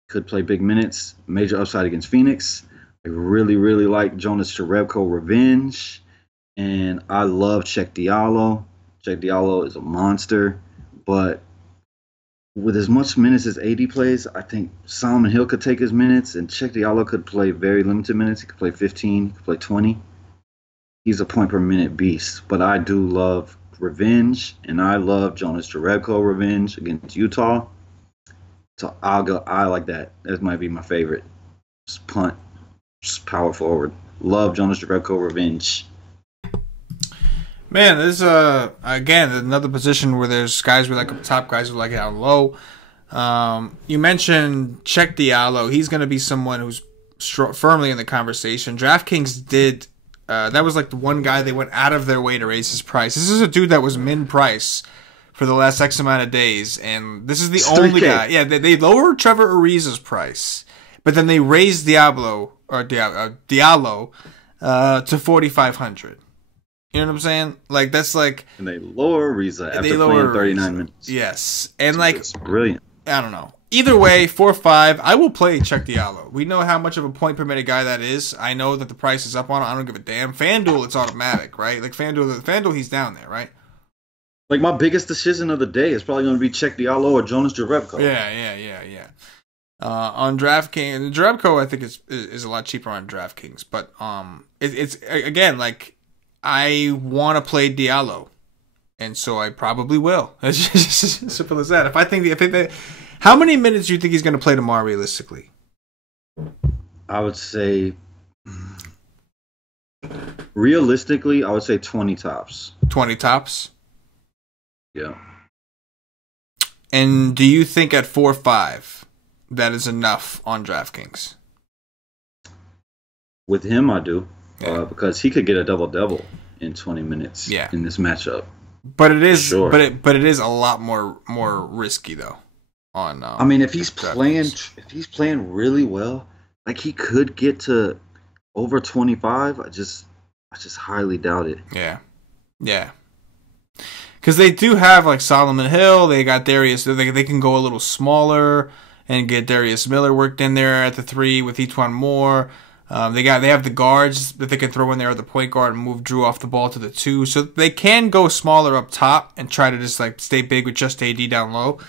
Could play big minutes. Major upside against Phoenix. I really, really like Jonas Jerebko Revenge. And I love Cheikh Diallo. Cheikh Diallo is a monster. But with as much minutes as AD plays, I think Solomon Hill could take his minutes. And Cheikh Diallo could play very limited minutes. He could play 15. He could play 20. He's a point per minute beast. But I do love Revenge, and I love Jonas Jerebko Revenge against Utah. So I like that. That might be my favorite. Just punt, just power forward. Love Jonas Jerebko Revenge. Man, this again another position where there's guys we like up top, guys who like it down low. You mentioned Cheikh Diallo. He's going to be someone who's firmly in the conversation. DraftKings did. That was like the one guy they went out of their way to raise his price. This is a dude that was min price for the last X amount of days, and this is the only guy. Yeah, they lowered Trevor Ariza's price, but then they raised Diallo to 4,500. You know what I'm saying? Like, that's like, and they lower Ariza after playing 39 minutes. Yes, and like, it's brilliant. I don't know. Either way, 4-5, I will play Cheikh Diallo. We know how much of a point per minute guy that is. I know that the price is up on it. I don't give a damn. FanDuel, it's automatic, right? Like, FanDuel, he's down there, right? Like, my biggest decision of the day is probably going to be Cheikh Diallo or Jonas Jerebko. Yeah. On DraftKings, Jerebko, I think is a lot cheaper on DraftKings. But it's again, like, I want to play Diallo, and so I probably will. It's just as simple as that. How many minutes do you think he's going to play tomorrow, realistically? I would say, realistically, I would say 20 tops. 20 tops? Yeah. And do you think at 4-5 that is enough on DraftKings? With him, I do. Yeah. Because he could get a double-double in 20 minutes in this matchup. But it is, sure. but it is a lot more risky, though. I mean, if he's playing really well, like, he could get to over 25. I just highly doubt it. Yeah. Because they do have, like, Solomon Hill. They got Darius. They can go a little smaller and get Darius Miller worked in there at the 3 with Etuan Moore. They have the guards that they can throw in there at the point guard and move Drew off the ball to the 2. So they can go smaller up top and try to just like stay big with just AD down low.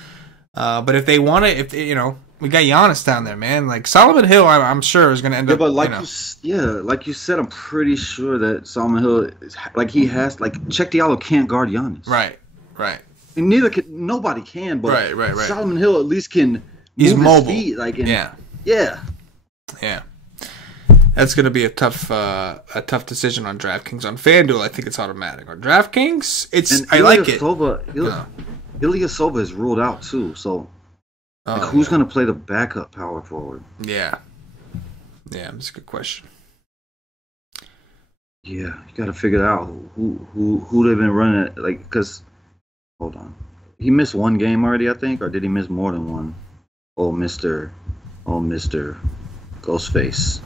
But if they want to, we got Giannis down there, man. Like Solomon Hill, I'm sure is going to end up. But like like you said, I'm pretty sure that Solomon Hill, Check Diallo can't guard Giannis. Right. And nobody can. But right. Solomon Hill at least can. He's mobile. His feet, Yeah. That's going to be a tough decision on DraftKings. On FanDuel, I think it's automatic. On DraftKings, I like it. Ilyasova is ruled out too. So who's going to play the backup power forward? Yeah, that's a good question. Yeah, you got to figure out who they've been running at. Like, because hold on, he missed one game already, I think, or did he miss more than one? Oh, Mr. Ghostface.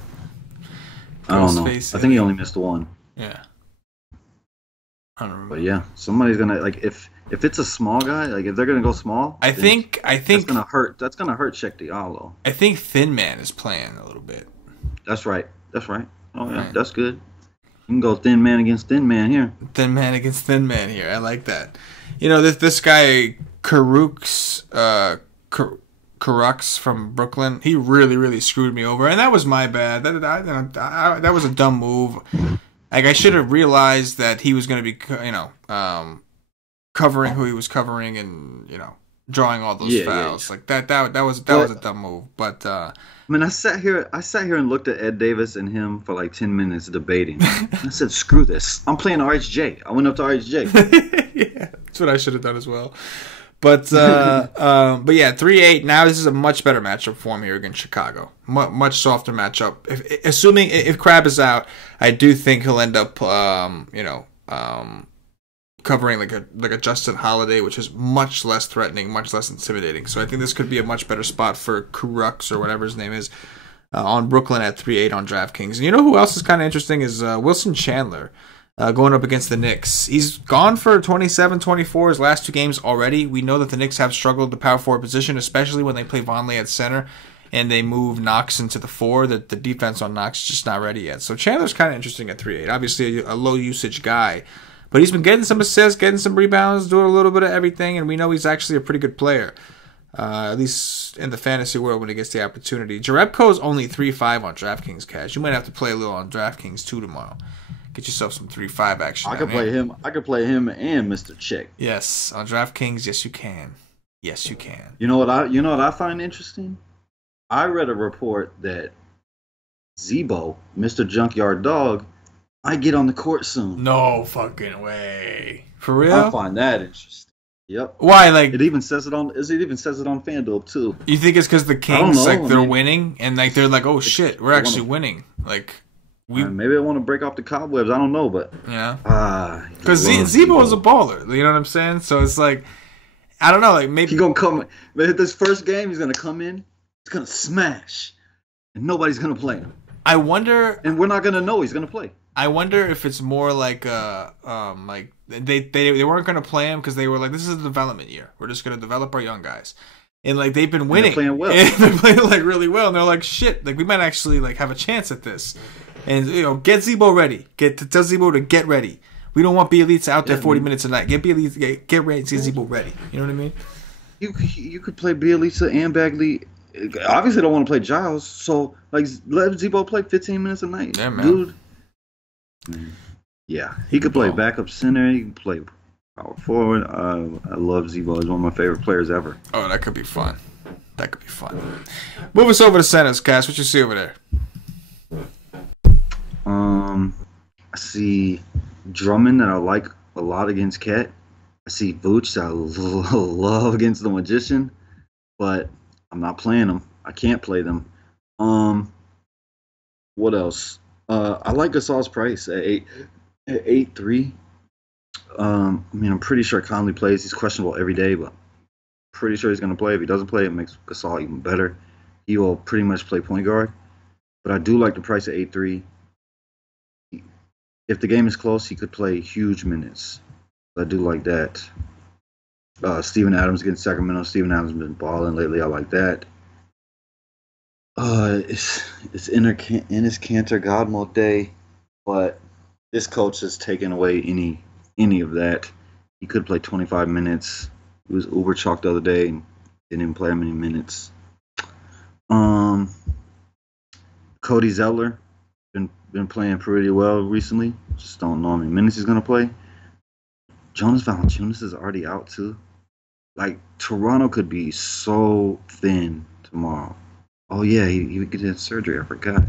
I don't know. I think he only missed one. Yeah. I don't remember. But yeah, somebody's gonna if it's a small guy, like if they're gonna go small, I think that's gonna hurt. That's gonna hurt Check Diallo. I think Thin Man is playing a little bit. That's right. Oh yeah, that's good. You can go Thin Man against Thin Man here. Thin Man against Thin Man here. I like that. This guy Karux from Brooklyn, he really, really screwed me over, and that was my bad. That was a dumb move. Like I should have realized that he was going to be, covering who he was covering, and drawing all those fouls. Like that was a dumb move. But I mean, I sat here and looked at Ed Davis and him for like 10 minutes debating. I said, "Screw this! I'm playing RHJ." I went up to RHJ. Yeah, that's what I should have done as well. But yeah, 3-8. Now this is a much better matchup for him here against Chicago. Much softer matchup. Assuming if Crabbe is out, I do think he'll end up, covering like a Justin Holiday, which is much less threatening, much less intimidating. So I think this could be a much better spot for Kurux or whatever his name is on Brooklyn at 3-8 on DraftKings. And who else is kind of interesting is Wilson Chandler. Going up against the Knicks. He's gone for 27-24 his last 2 games already. We know that the Knicks have struggled the power forward position, especially when they play Vonleh at center and they move Knox into the 4. The defense on Knox is just not ready yet. So Chandler's kind of interesting at 3-8. Obviously a low usage guy, but he's been getting some assists, getting some rebounds, doing a little bit of everything, and we know he's actually a pretty good player. At least in the fantasy world when he gets the opportunity. Jerebko is only 3-5 on DraftKings cash. You might have to play a little on DraftKings too tomorrow. Get yourself some 3-5 action. I could play him. I could play him and Mr. Chick. Yes, on DraftKings. Yes, you can. You know what I find interesting? I read a report that Zebo, Mr. Junkyard Dog, might get on the court soon. No fucking way. For real? I find that interesting. Yep. Why? Like it even says it on FanDuel too. You think it's because the Kings they're winning and like they're like, oh shit, we're actually winning. Like. Maybe I want to break off the cobwebs. I don't know, but because Zebo is a baller. You know what I'm saying? So it's like, I don't know. Like maybe he's gonna come. This first game, he's gonna come in. He's gonna smash, and nobody's gonna play him. I wonder, and we're not gonna know he's gonna play. I wonder if it's more like like they weren't gonna play him because they were like, this is a development year. We're just gonna develop our young guys. And like they've been winning, playing well. And they're playing like really well, and they're like, shit, like we might actually like have a chance at this. And get Zebo ready. Tell Zebo to get ready. We don't want Bielitsa out there 40 minutes a night. Get Bielitsa, get ready. Get Zebo ready. You know what I mean? You could play Bielitsa and Bagley. Obviously, don't want to play Giles. So like, let Zebo play 15 minutes a night. Yeah, man. Dude. Yeah, he could play backup center. He can play power forward. I love Zebo. He's one of my favorite players ever. Oh, that could be fun. Move us over to centers, Cass. What you see over there? I see Drummond that I like a lot against Cat. I see Vooch that I love against the Magician, but I'm not playing them. I can't play them. What else? I like Gasol's price at 8.3. I mean, I'm pretty sure Conley plays. He's questionable every day, but pretty sure he's going to play. If he doesn't play, it makes Gasol even better. He will pretty much play point guard. But I do like the price at 8.3. If the game is close, he could play huge minutes. I do like that. Steven Adams against Sacramento. Steven Adams has been balling lately. I like that. It's Enes Cantor God mode day, but this coach has taken away any of that. He could play 25 minutes. He was uber chalked the other day and didn't even play many minutes. Um, Cody Zeller been playing pretty well recently. Just don't know how many minutes he's gonna play. Jonas Valanciunas is already out too. Like Toronto could be so thin tomorrow. Oh yeah, he would get that surgery. I forgot.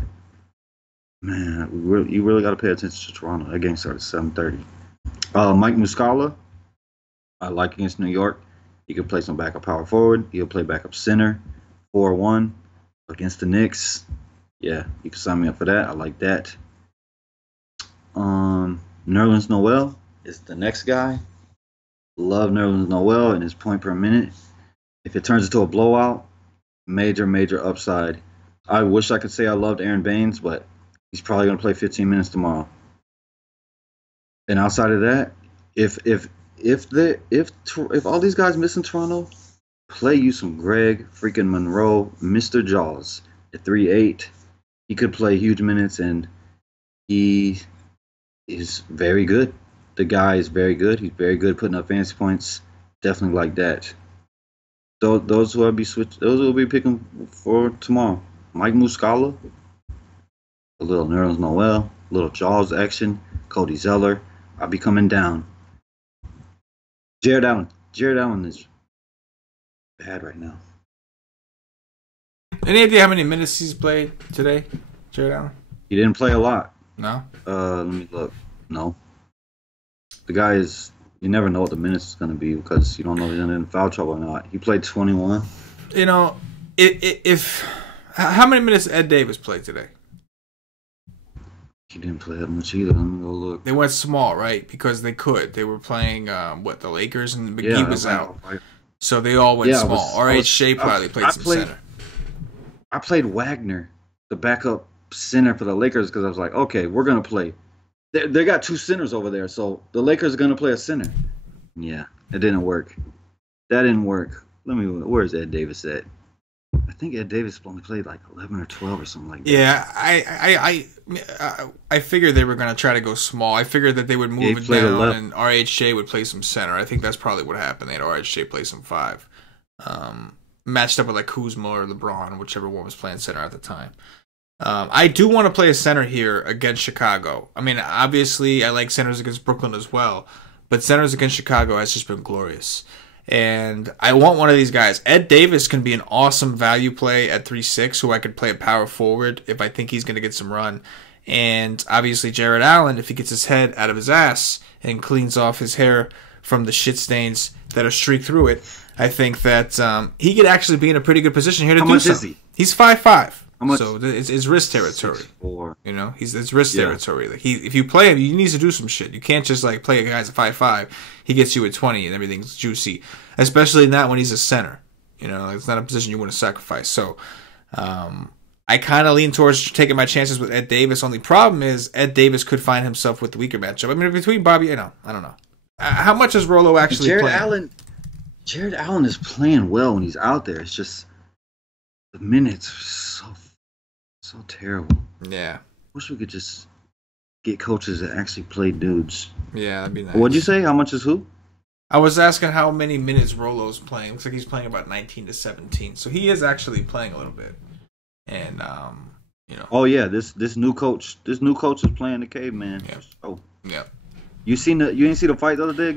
Man, you really got to pay attention to Toronto. That game started at 7:30. Mike Muscala, I like against New York. He could play some backup power forward. He'll play backup center, 4-1 against the Knicks. Yeah, you can sign me up for that. I like that. Nerlens Noel is the next guy. Love Nerlens Noel and his point per minute. If it turns into a blowout, major upside. I wish I could say I loved Aaron Baines, but he's probably going to play 15 minutes tomorrow. And outside of that, if all these guys miss in Toronto, play you some Greg freaking Monroe, Mr. Jaws at 3-8. He could play huge minutes, and he is very good. The guy is very good. He's very good putting up fantasy points. Definitely like that. Those who will be picking for tomorrow. Mike Muscala, a little Nerlens Noel, a little Jaws action, Cody Zeller. I'll be coming down. Jared Allen is bad right now. Any idea how many minutes he's played today, Jared Allen? He didn't play a lot. No? Let me look. No. The guy is... You never know what the minutes is going to be because you don't know if he's in foul trouble or not. He played 21. You know, if how many minutes Ed Davis played today? He didn't play that much either. Let me go look. They went small, right? Because they could. They were playing, the Lakers, and McGee was out. So they all went small. R.H. Shea probably played some center. I played Wagner, the backup center for the Lakers, because I was like, okay, we're going to play. They got two centers over there, so the Lakers are going to play a center. Yeah, it didn't work. That didn't work. Where's Ed Davis at? I think Ed Davis only played like 11 or 12 or something like that. Yeah, I figured they were going to try to go small. I figured that they would move it down and R.H. Shea would play some center. I think that's probably what happened. They had R.H. Shea play some 5. Matched up with like Kuzma or LeBron, whichever one was playing center at the time. I do want to play a center here against Chicago. I mean, obviously, I like centers against Brooklyn as well, but centers against Chicago has just been glorious. And I want one of these guys. Ed Davis can be an awesome value play at 3-6, who I could play a power forward if I think he's going to get some run. And obviously, Jared Allen, if he gets his head out of his ass and cleans off his hair from the shit stains that are streaked through it, I think that he could actually be in a pretty good position here to do something. How much is he? He's 5'5". So it's risk territory. You know, it's risk territory. Like if you play him, he needs to do some shit. You can't just like play a guy that's 5'5". He gets you at 20 and everything's juicy. Especially not when he's a center. You know, it's not a position you want to sacrifice. So I kind of lean towards taking my chances with Ed Davis. Only problem is Ed Davis could find himself with the weaker matchup. I mean, between Bobby, I don't know. How much is Rolo actually playing? Jared Allen is playing well when he's out there. It's just the minutes are so terrible. Yeah. Wish we could just get coaches that actually play dudes. Yeah, that'd be nice. What'd you say? How much is who? I was asking how many minutes Rolo's playing. Looks like he's playing about 19 to 17. So he is actually playing a little bit. And you know. Oh yeah, this new coach is playing the caveman. Yeah. Oh. Yeah. You didn't see the fight the other day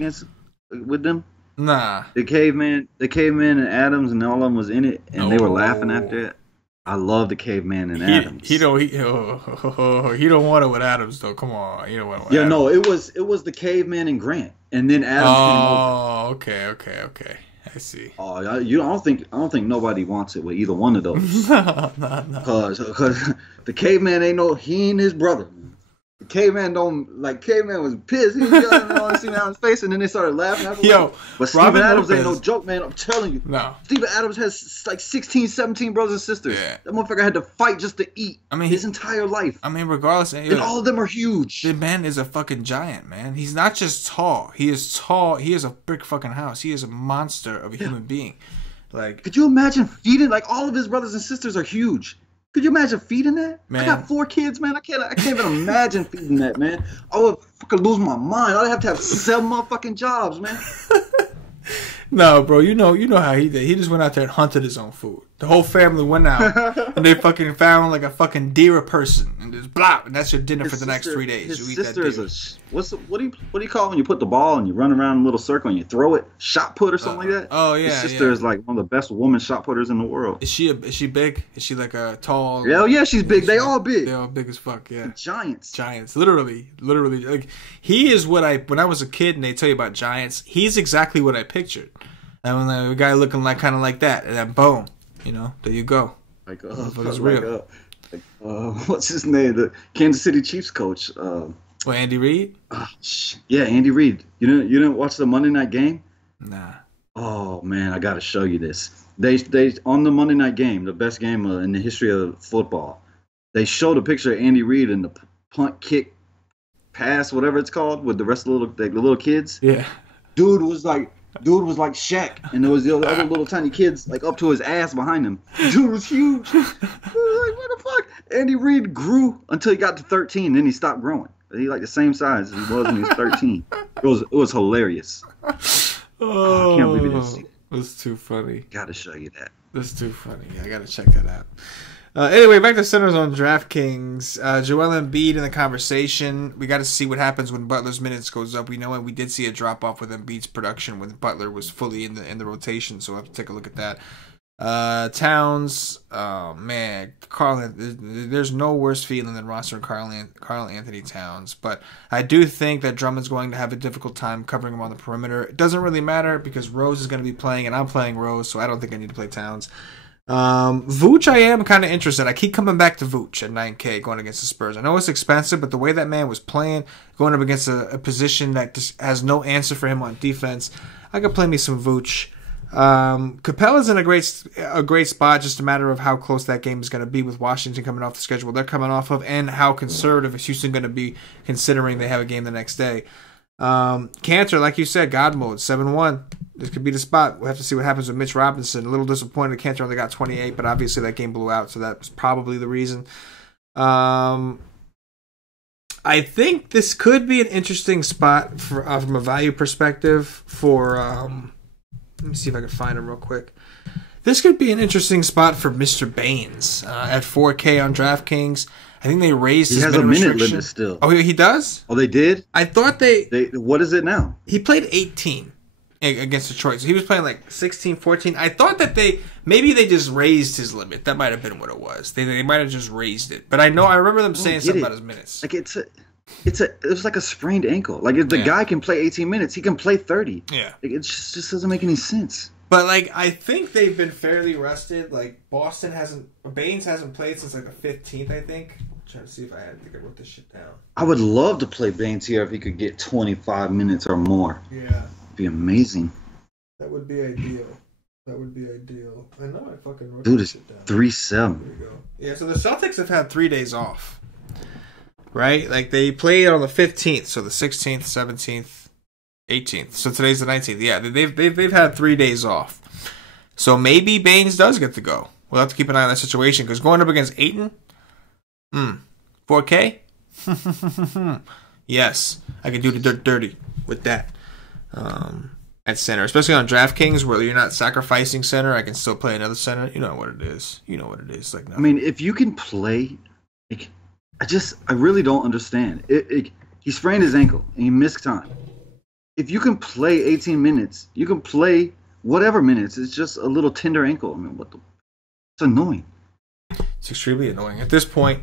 with them? Nah. The caveman and Adams and all of them was in it, and they were laughing after it. I love the caveman and Adams. He don't want it with Adams though. Come on, he don't want it with Adams. No, it was the caveman and Grant, and then Adams came over. Okay. I see. Oh, I don't think nobody wants it with either one of those. No. Cause the caveman ain't his brother. Caveman was pissed. He was yelling on Steven Adams' face, and then they started laughing after. But Steven Adams ain't no joke, man. I'm telling you. No. Steven Adams has like 16, 17 brothers and sisters. Yeah. That motherfucker had to fight just to eat. His entire life. I mean, regardless, and all of them are huge. The man is a fucking giant, man. He's not just tall. He is tall. He is a brick fucking house. He is a monster of a human being. Like, could you imagine feeding? Like, all of his brothers and sisters are huge. Could you imagine feeding that? Man. I got 4 kids, man. I can't even imagine feeding that, man. I would fucking lose my mind. I'd have to have 7 motherfucking jobs, man. No, bro, you know how he did. He just went out there and hunted his own food. The whole family went out and they fucking found like a fucking deer a person and just blah, and that's your dinner for the next 3 days. His you eat sister that deer. is what do you call it when you put the ball and you run around in a little circle and you throw it? Shot put or something like that? Oh yeah. His sister is like one of the best woman shot putters in the world. Is she big? Is she like a tall? Hell yeah, she's big. They all big. They all big as fuck. Yeah. Giants. Literally. Like he is what when I was a kid and they tell you about giants, he's exactly what I pictured. And when a guy looking like kind of like that, and then boom, there you go. Like, real. What's his name? The Kansas City Chiefs coach. Andy Reid? Yeah, Andy Reid. You didn't watch the Monday night game? Nah. Oh man, I gotta show you this. They on the Monday night game, the best game in the history of football. They showed a picture of Andy Reid and the punt, kick, pass, whatever it's called, with the rest of the little kids. Yeah. Dude was like Shaq, and there was the other little tiny kids like up to his ass behind him. Dude was huge. I was like, what the fuck? Andy Reid grew until he got to 13, then he stopped growing. He like the same size as he was when he was 13. It was hilarious. Oh, I can't believe you didn't see that. That's too funny. Gotta show you that. That's too funny. I gotta check that out. Anyway, back to centers on DraftKings. Joel Embiid in the conversation. We got to see what happens when Butler's minutes goes up. We know we did see a drop off with Embiid's production when Butler was fully in the rotation, so we'll have to take a look at that. Towns, oh man, there's no worse feeling than rostering Karl Anthony Towns, but I do think that Drummond's going to have a difficult time covering him on the perimeter. It doesn't really matter because Rose is going to be playing, and I'm playing Rose, so I don't think I need to play Towns. Vooch, I am kind of interested. I keep coming back to Vooch at 9K going against the Spurs. I know it's expensive, but the way that man was playing, going up against a position that just has no answer for him on defense, I could play me some Vooch. Capella's in a great spot, just a matter of how close that game is going to be with Washington coming off the schedule they're coming off of, and how conservative is Houston going to be considering they have a game the next day. Cantor, like you said, God mode, 7-1. This could be the spot. We'll have to see what happens with Mitch Robinson. A little disappointed Cantor only got 28, but obviously that game blew out, so that was probably the reason. I think this could be an interesting spot for from a value perspective for let me see if I can find him real quick. This could be an interesting spot for Mr. Baines at 4K on DraftKings. I think they raised his minute restriction. He has a minute limit still. Oh, he does? Oh, they did? I thought they... What is it now? He played 18 against Detroit. So he was playing like 16, 14. I thought that maybe they just raised his limit. That might have been what it was. They might have just raised it. But I remember them saying something about his minutes. Like it was like a sprained ankle. Like if the guy can play 18 minutes, he can play 30. Yeah. Like, it just doesn't make any sense. But like I think they've been fairly rested. Like Baines hasn't played since like the 15th, I think. I'm trying to see if I wrote this shit down. I would love to play Baines here if he could get 25 minutes or more. Yeah. It'd be amazing. That would be ideal. I know I fucking wrote this shit down. 3-7. There we go. Yeah, so the Celtics have had 3 days off. Right? Like they played on the 15th, so the 16th, 17th, 18th. So today's the 19th. Yeah, they've had 3 days off. So maybe Baines does get to go. We'll have to keep an eye on that situation because going up against Ayton, 4K? Yes, I can do the dirt dirty with that at center, especially on DraftKings where you're not sacrificing center. I can still play another center. You know what it is. Like nothing. I mean, if you can play, like, I really don't understand. He sprained his ankle and he missed time. If you can play 18 minutes, you can play whatever minutes. It's just a little tender ankle. I mean, it's annoying. It's extremely annoying. At this point,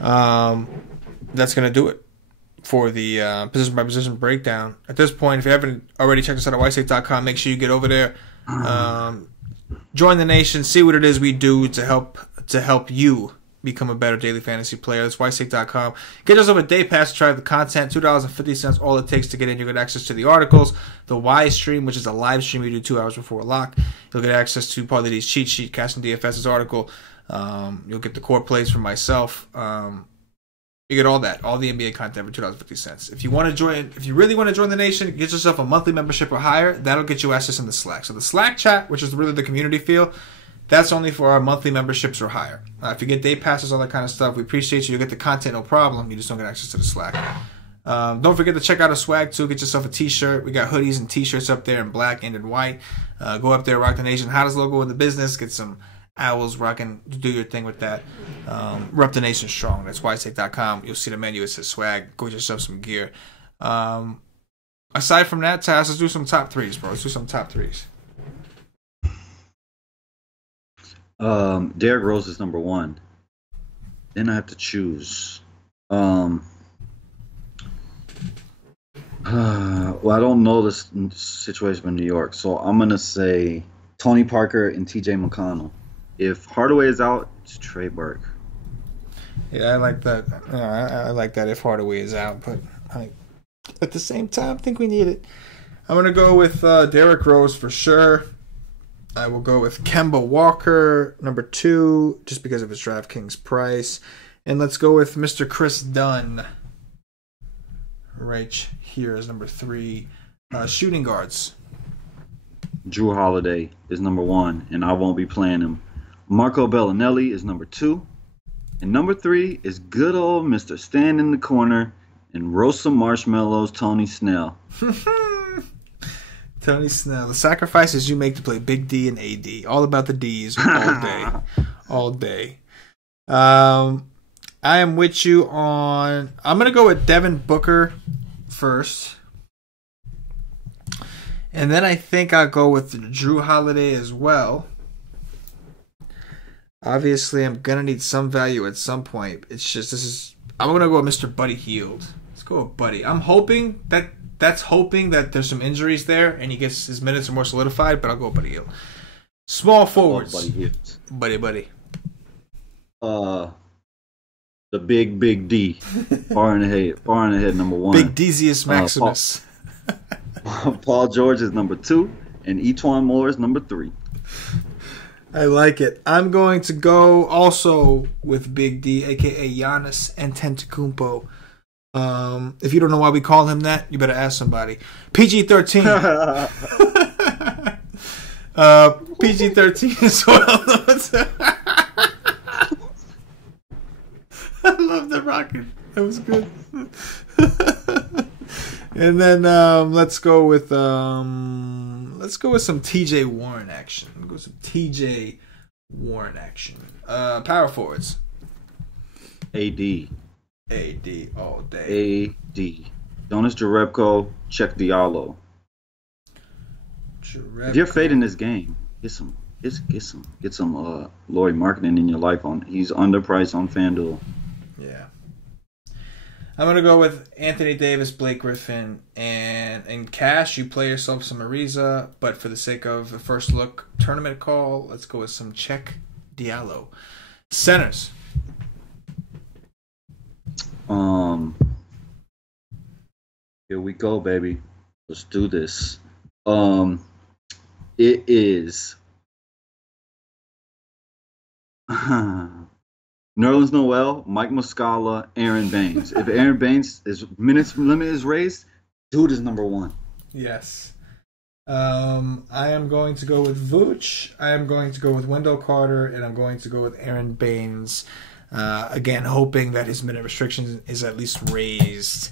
that's going to do it for the position-by-position breakdown. At this point, if you haven't already checked us out at whitestate.com, make sure you get over there. Join the nation. See what it is we do to help you become a better daily fantasy player. That's whitestate.com. Get yourself a day pass to try the content. $2.50. All it takes to get in. You'll get access to the articles, the Y stream, which is a live stream we do 2 hours before lock. You'll get access to Pauli's cheat sheet, CashinDFS's article. You'll get the core plays from myself. You get all that, all the NBA content for $2.50. If you really want to join the nation, get yourself a monthly membership or higher. That'll get you access in the Slack. So the Slack chat, which is really the community feel, That's only for our monthly memberships or higher. If you get day passes, all that kind of stuff, we appreciate you. You get the content, no problem. You just don't get access to the Slack. Don't forget to check out our swag too. Get yourself a t-shirt. We got hoodies and t-shirts up there in black and in white. Go up there, rock the nation hottest logo in the business. Get some owls rocking. Do your thing with that. Rep the nation strong. That's wisestake.com. You'll see the menu. It says swag. Go get yourself some gear. Aside from that, Taz, let's do some top threes, bro. Let's do some top threes. Derrick Rose is number 1. Then I have to choose. Well, I don't know this situation in New York, so I'm gonna say Tony Parker and T.J. McConnell. If Hardaway is out, it's Trey Burke. Yeah, I like that. I like that if Hardaway is out, but at the same time, I think we need it. I'm gonna go with Derrick Rose for sure. I will go with Kemba Walker, number 2, just because of his DraftKings price. And let's go with Mr. Chris Dunn right here as number 3. Shooting guards. Drew Holiday is number 1, and I won't be playing him. Marco Bellinelli is number 2. And number 3 is good old Mr. Stand in the Corner and roast some marshmallows, Tony Snell. Tony Snell. The sacrifices you make to play Big D and AD. All about the D's all day. All day. I am with you on... I'm going to go with Devin Booker first. And then I think I'll go with Drew Holiday as well. Obviously, I'm going to need some value at some point. It's just, I'm going to go with Mr. Buddy Hield. Let's go with Buddy. I'm hoping that there's some injuries there and he gets his minutes are more solidified, but I'll go with Buddy Hield. Small forwards. Buddy Hield. Buddy. The big D. Far and ahead, number 1. Big Dezius Maximus. Paul George is number 2, and Etuan Moore is number 3. I like it. I'm going to go also with Big D, a.k.a. Giannis Antetokounmpo. If you don't know why we call him that, you better ask somebody. PG-13. PG-13 as well. I love the rocket. That was good. And then let's go with some TJ Warren action. Let's go with some TJ Warren action. Power forwards. AD all day. AD. Jonas Jerebko, Check Diallo. If you're fading this game, get some Lori marketing in your life on. He's underpriced on FanDuel. Yeah. I'm gonna go with Anthony Davis, Blake Griffin, and in cash you play yourself some Ariza, but for the sake of a first look tournament call, let's go with some Check Diallo. Centers. Here we go, baby. Let's do this. It is Nerlens Noel, Mike Muscala, Aaron Baines. If Aaron Baines' minutes limit is raised, dude is number 1. Yes. I am going to go with Vooch. I am going to go with Wendell Carter, and I'm going to go with Aaron Baines. Again, hoping that his minute restriction is at least raised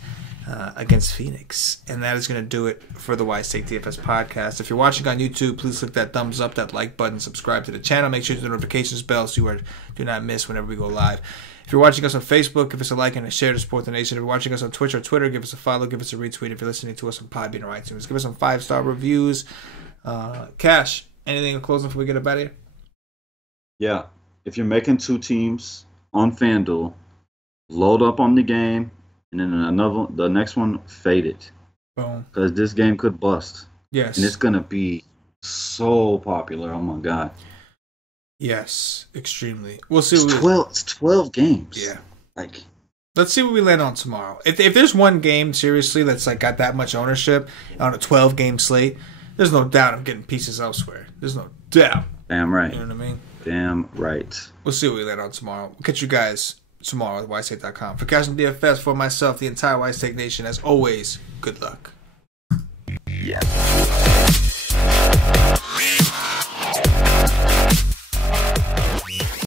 against Phoenix. And that is going to do it for the Wise Take DFS podcast. If you're watching on YouTube, please click that thumbs up, that like button, subscribe to the channel. Make sure to the notifications bell so you do not miss whenever we go live. If you're watching us on Facebook, give us a like and a share to support the nation. If you're watching us on Twitch or Twitter, give us a follow, give us a retweet. If you're listening to us on Podbean or iTunes, give us some 5-star reviews. Cash, anything in closing before we get up out of here? Yeah. If you're making 2 teams on FanDuel, load up on the game, and then the next one, fade it. Boom. Because this game could bust. Yes. And it's going to be so popular. Oh, my God. Yes, extremely. We'll see. It's 12 games. Yeah. Let's see what we land on tomorrow. If there's one game, seriously, that's got that much ownership on a 12-game slate, there's no doubt I'm getting pieces elsewhere. There's no doubt. Damn right. You know what I mean? Damn right. We'll see what we land on tomorrow. We'll catch you guys tomorrow at wisestake.com. For CashinDFS, for myself, the entire Wise Take Nation, as always, good luck. Yeah.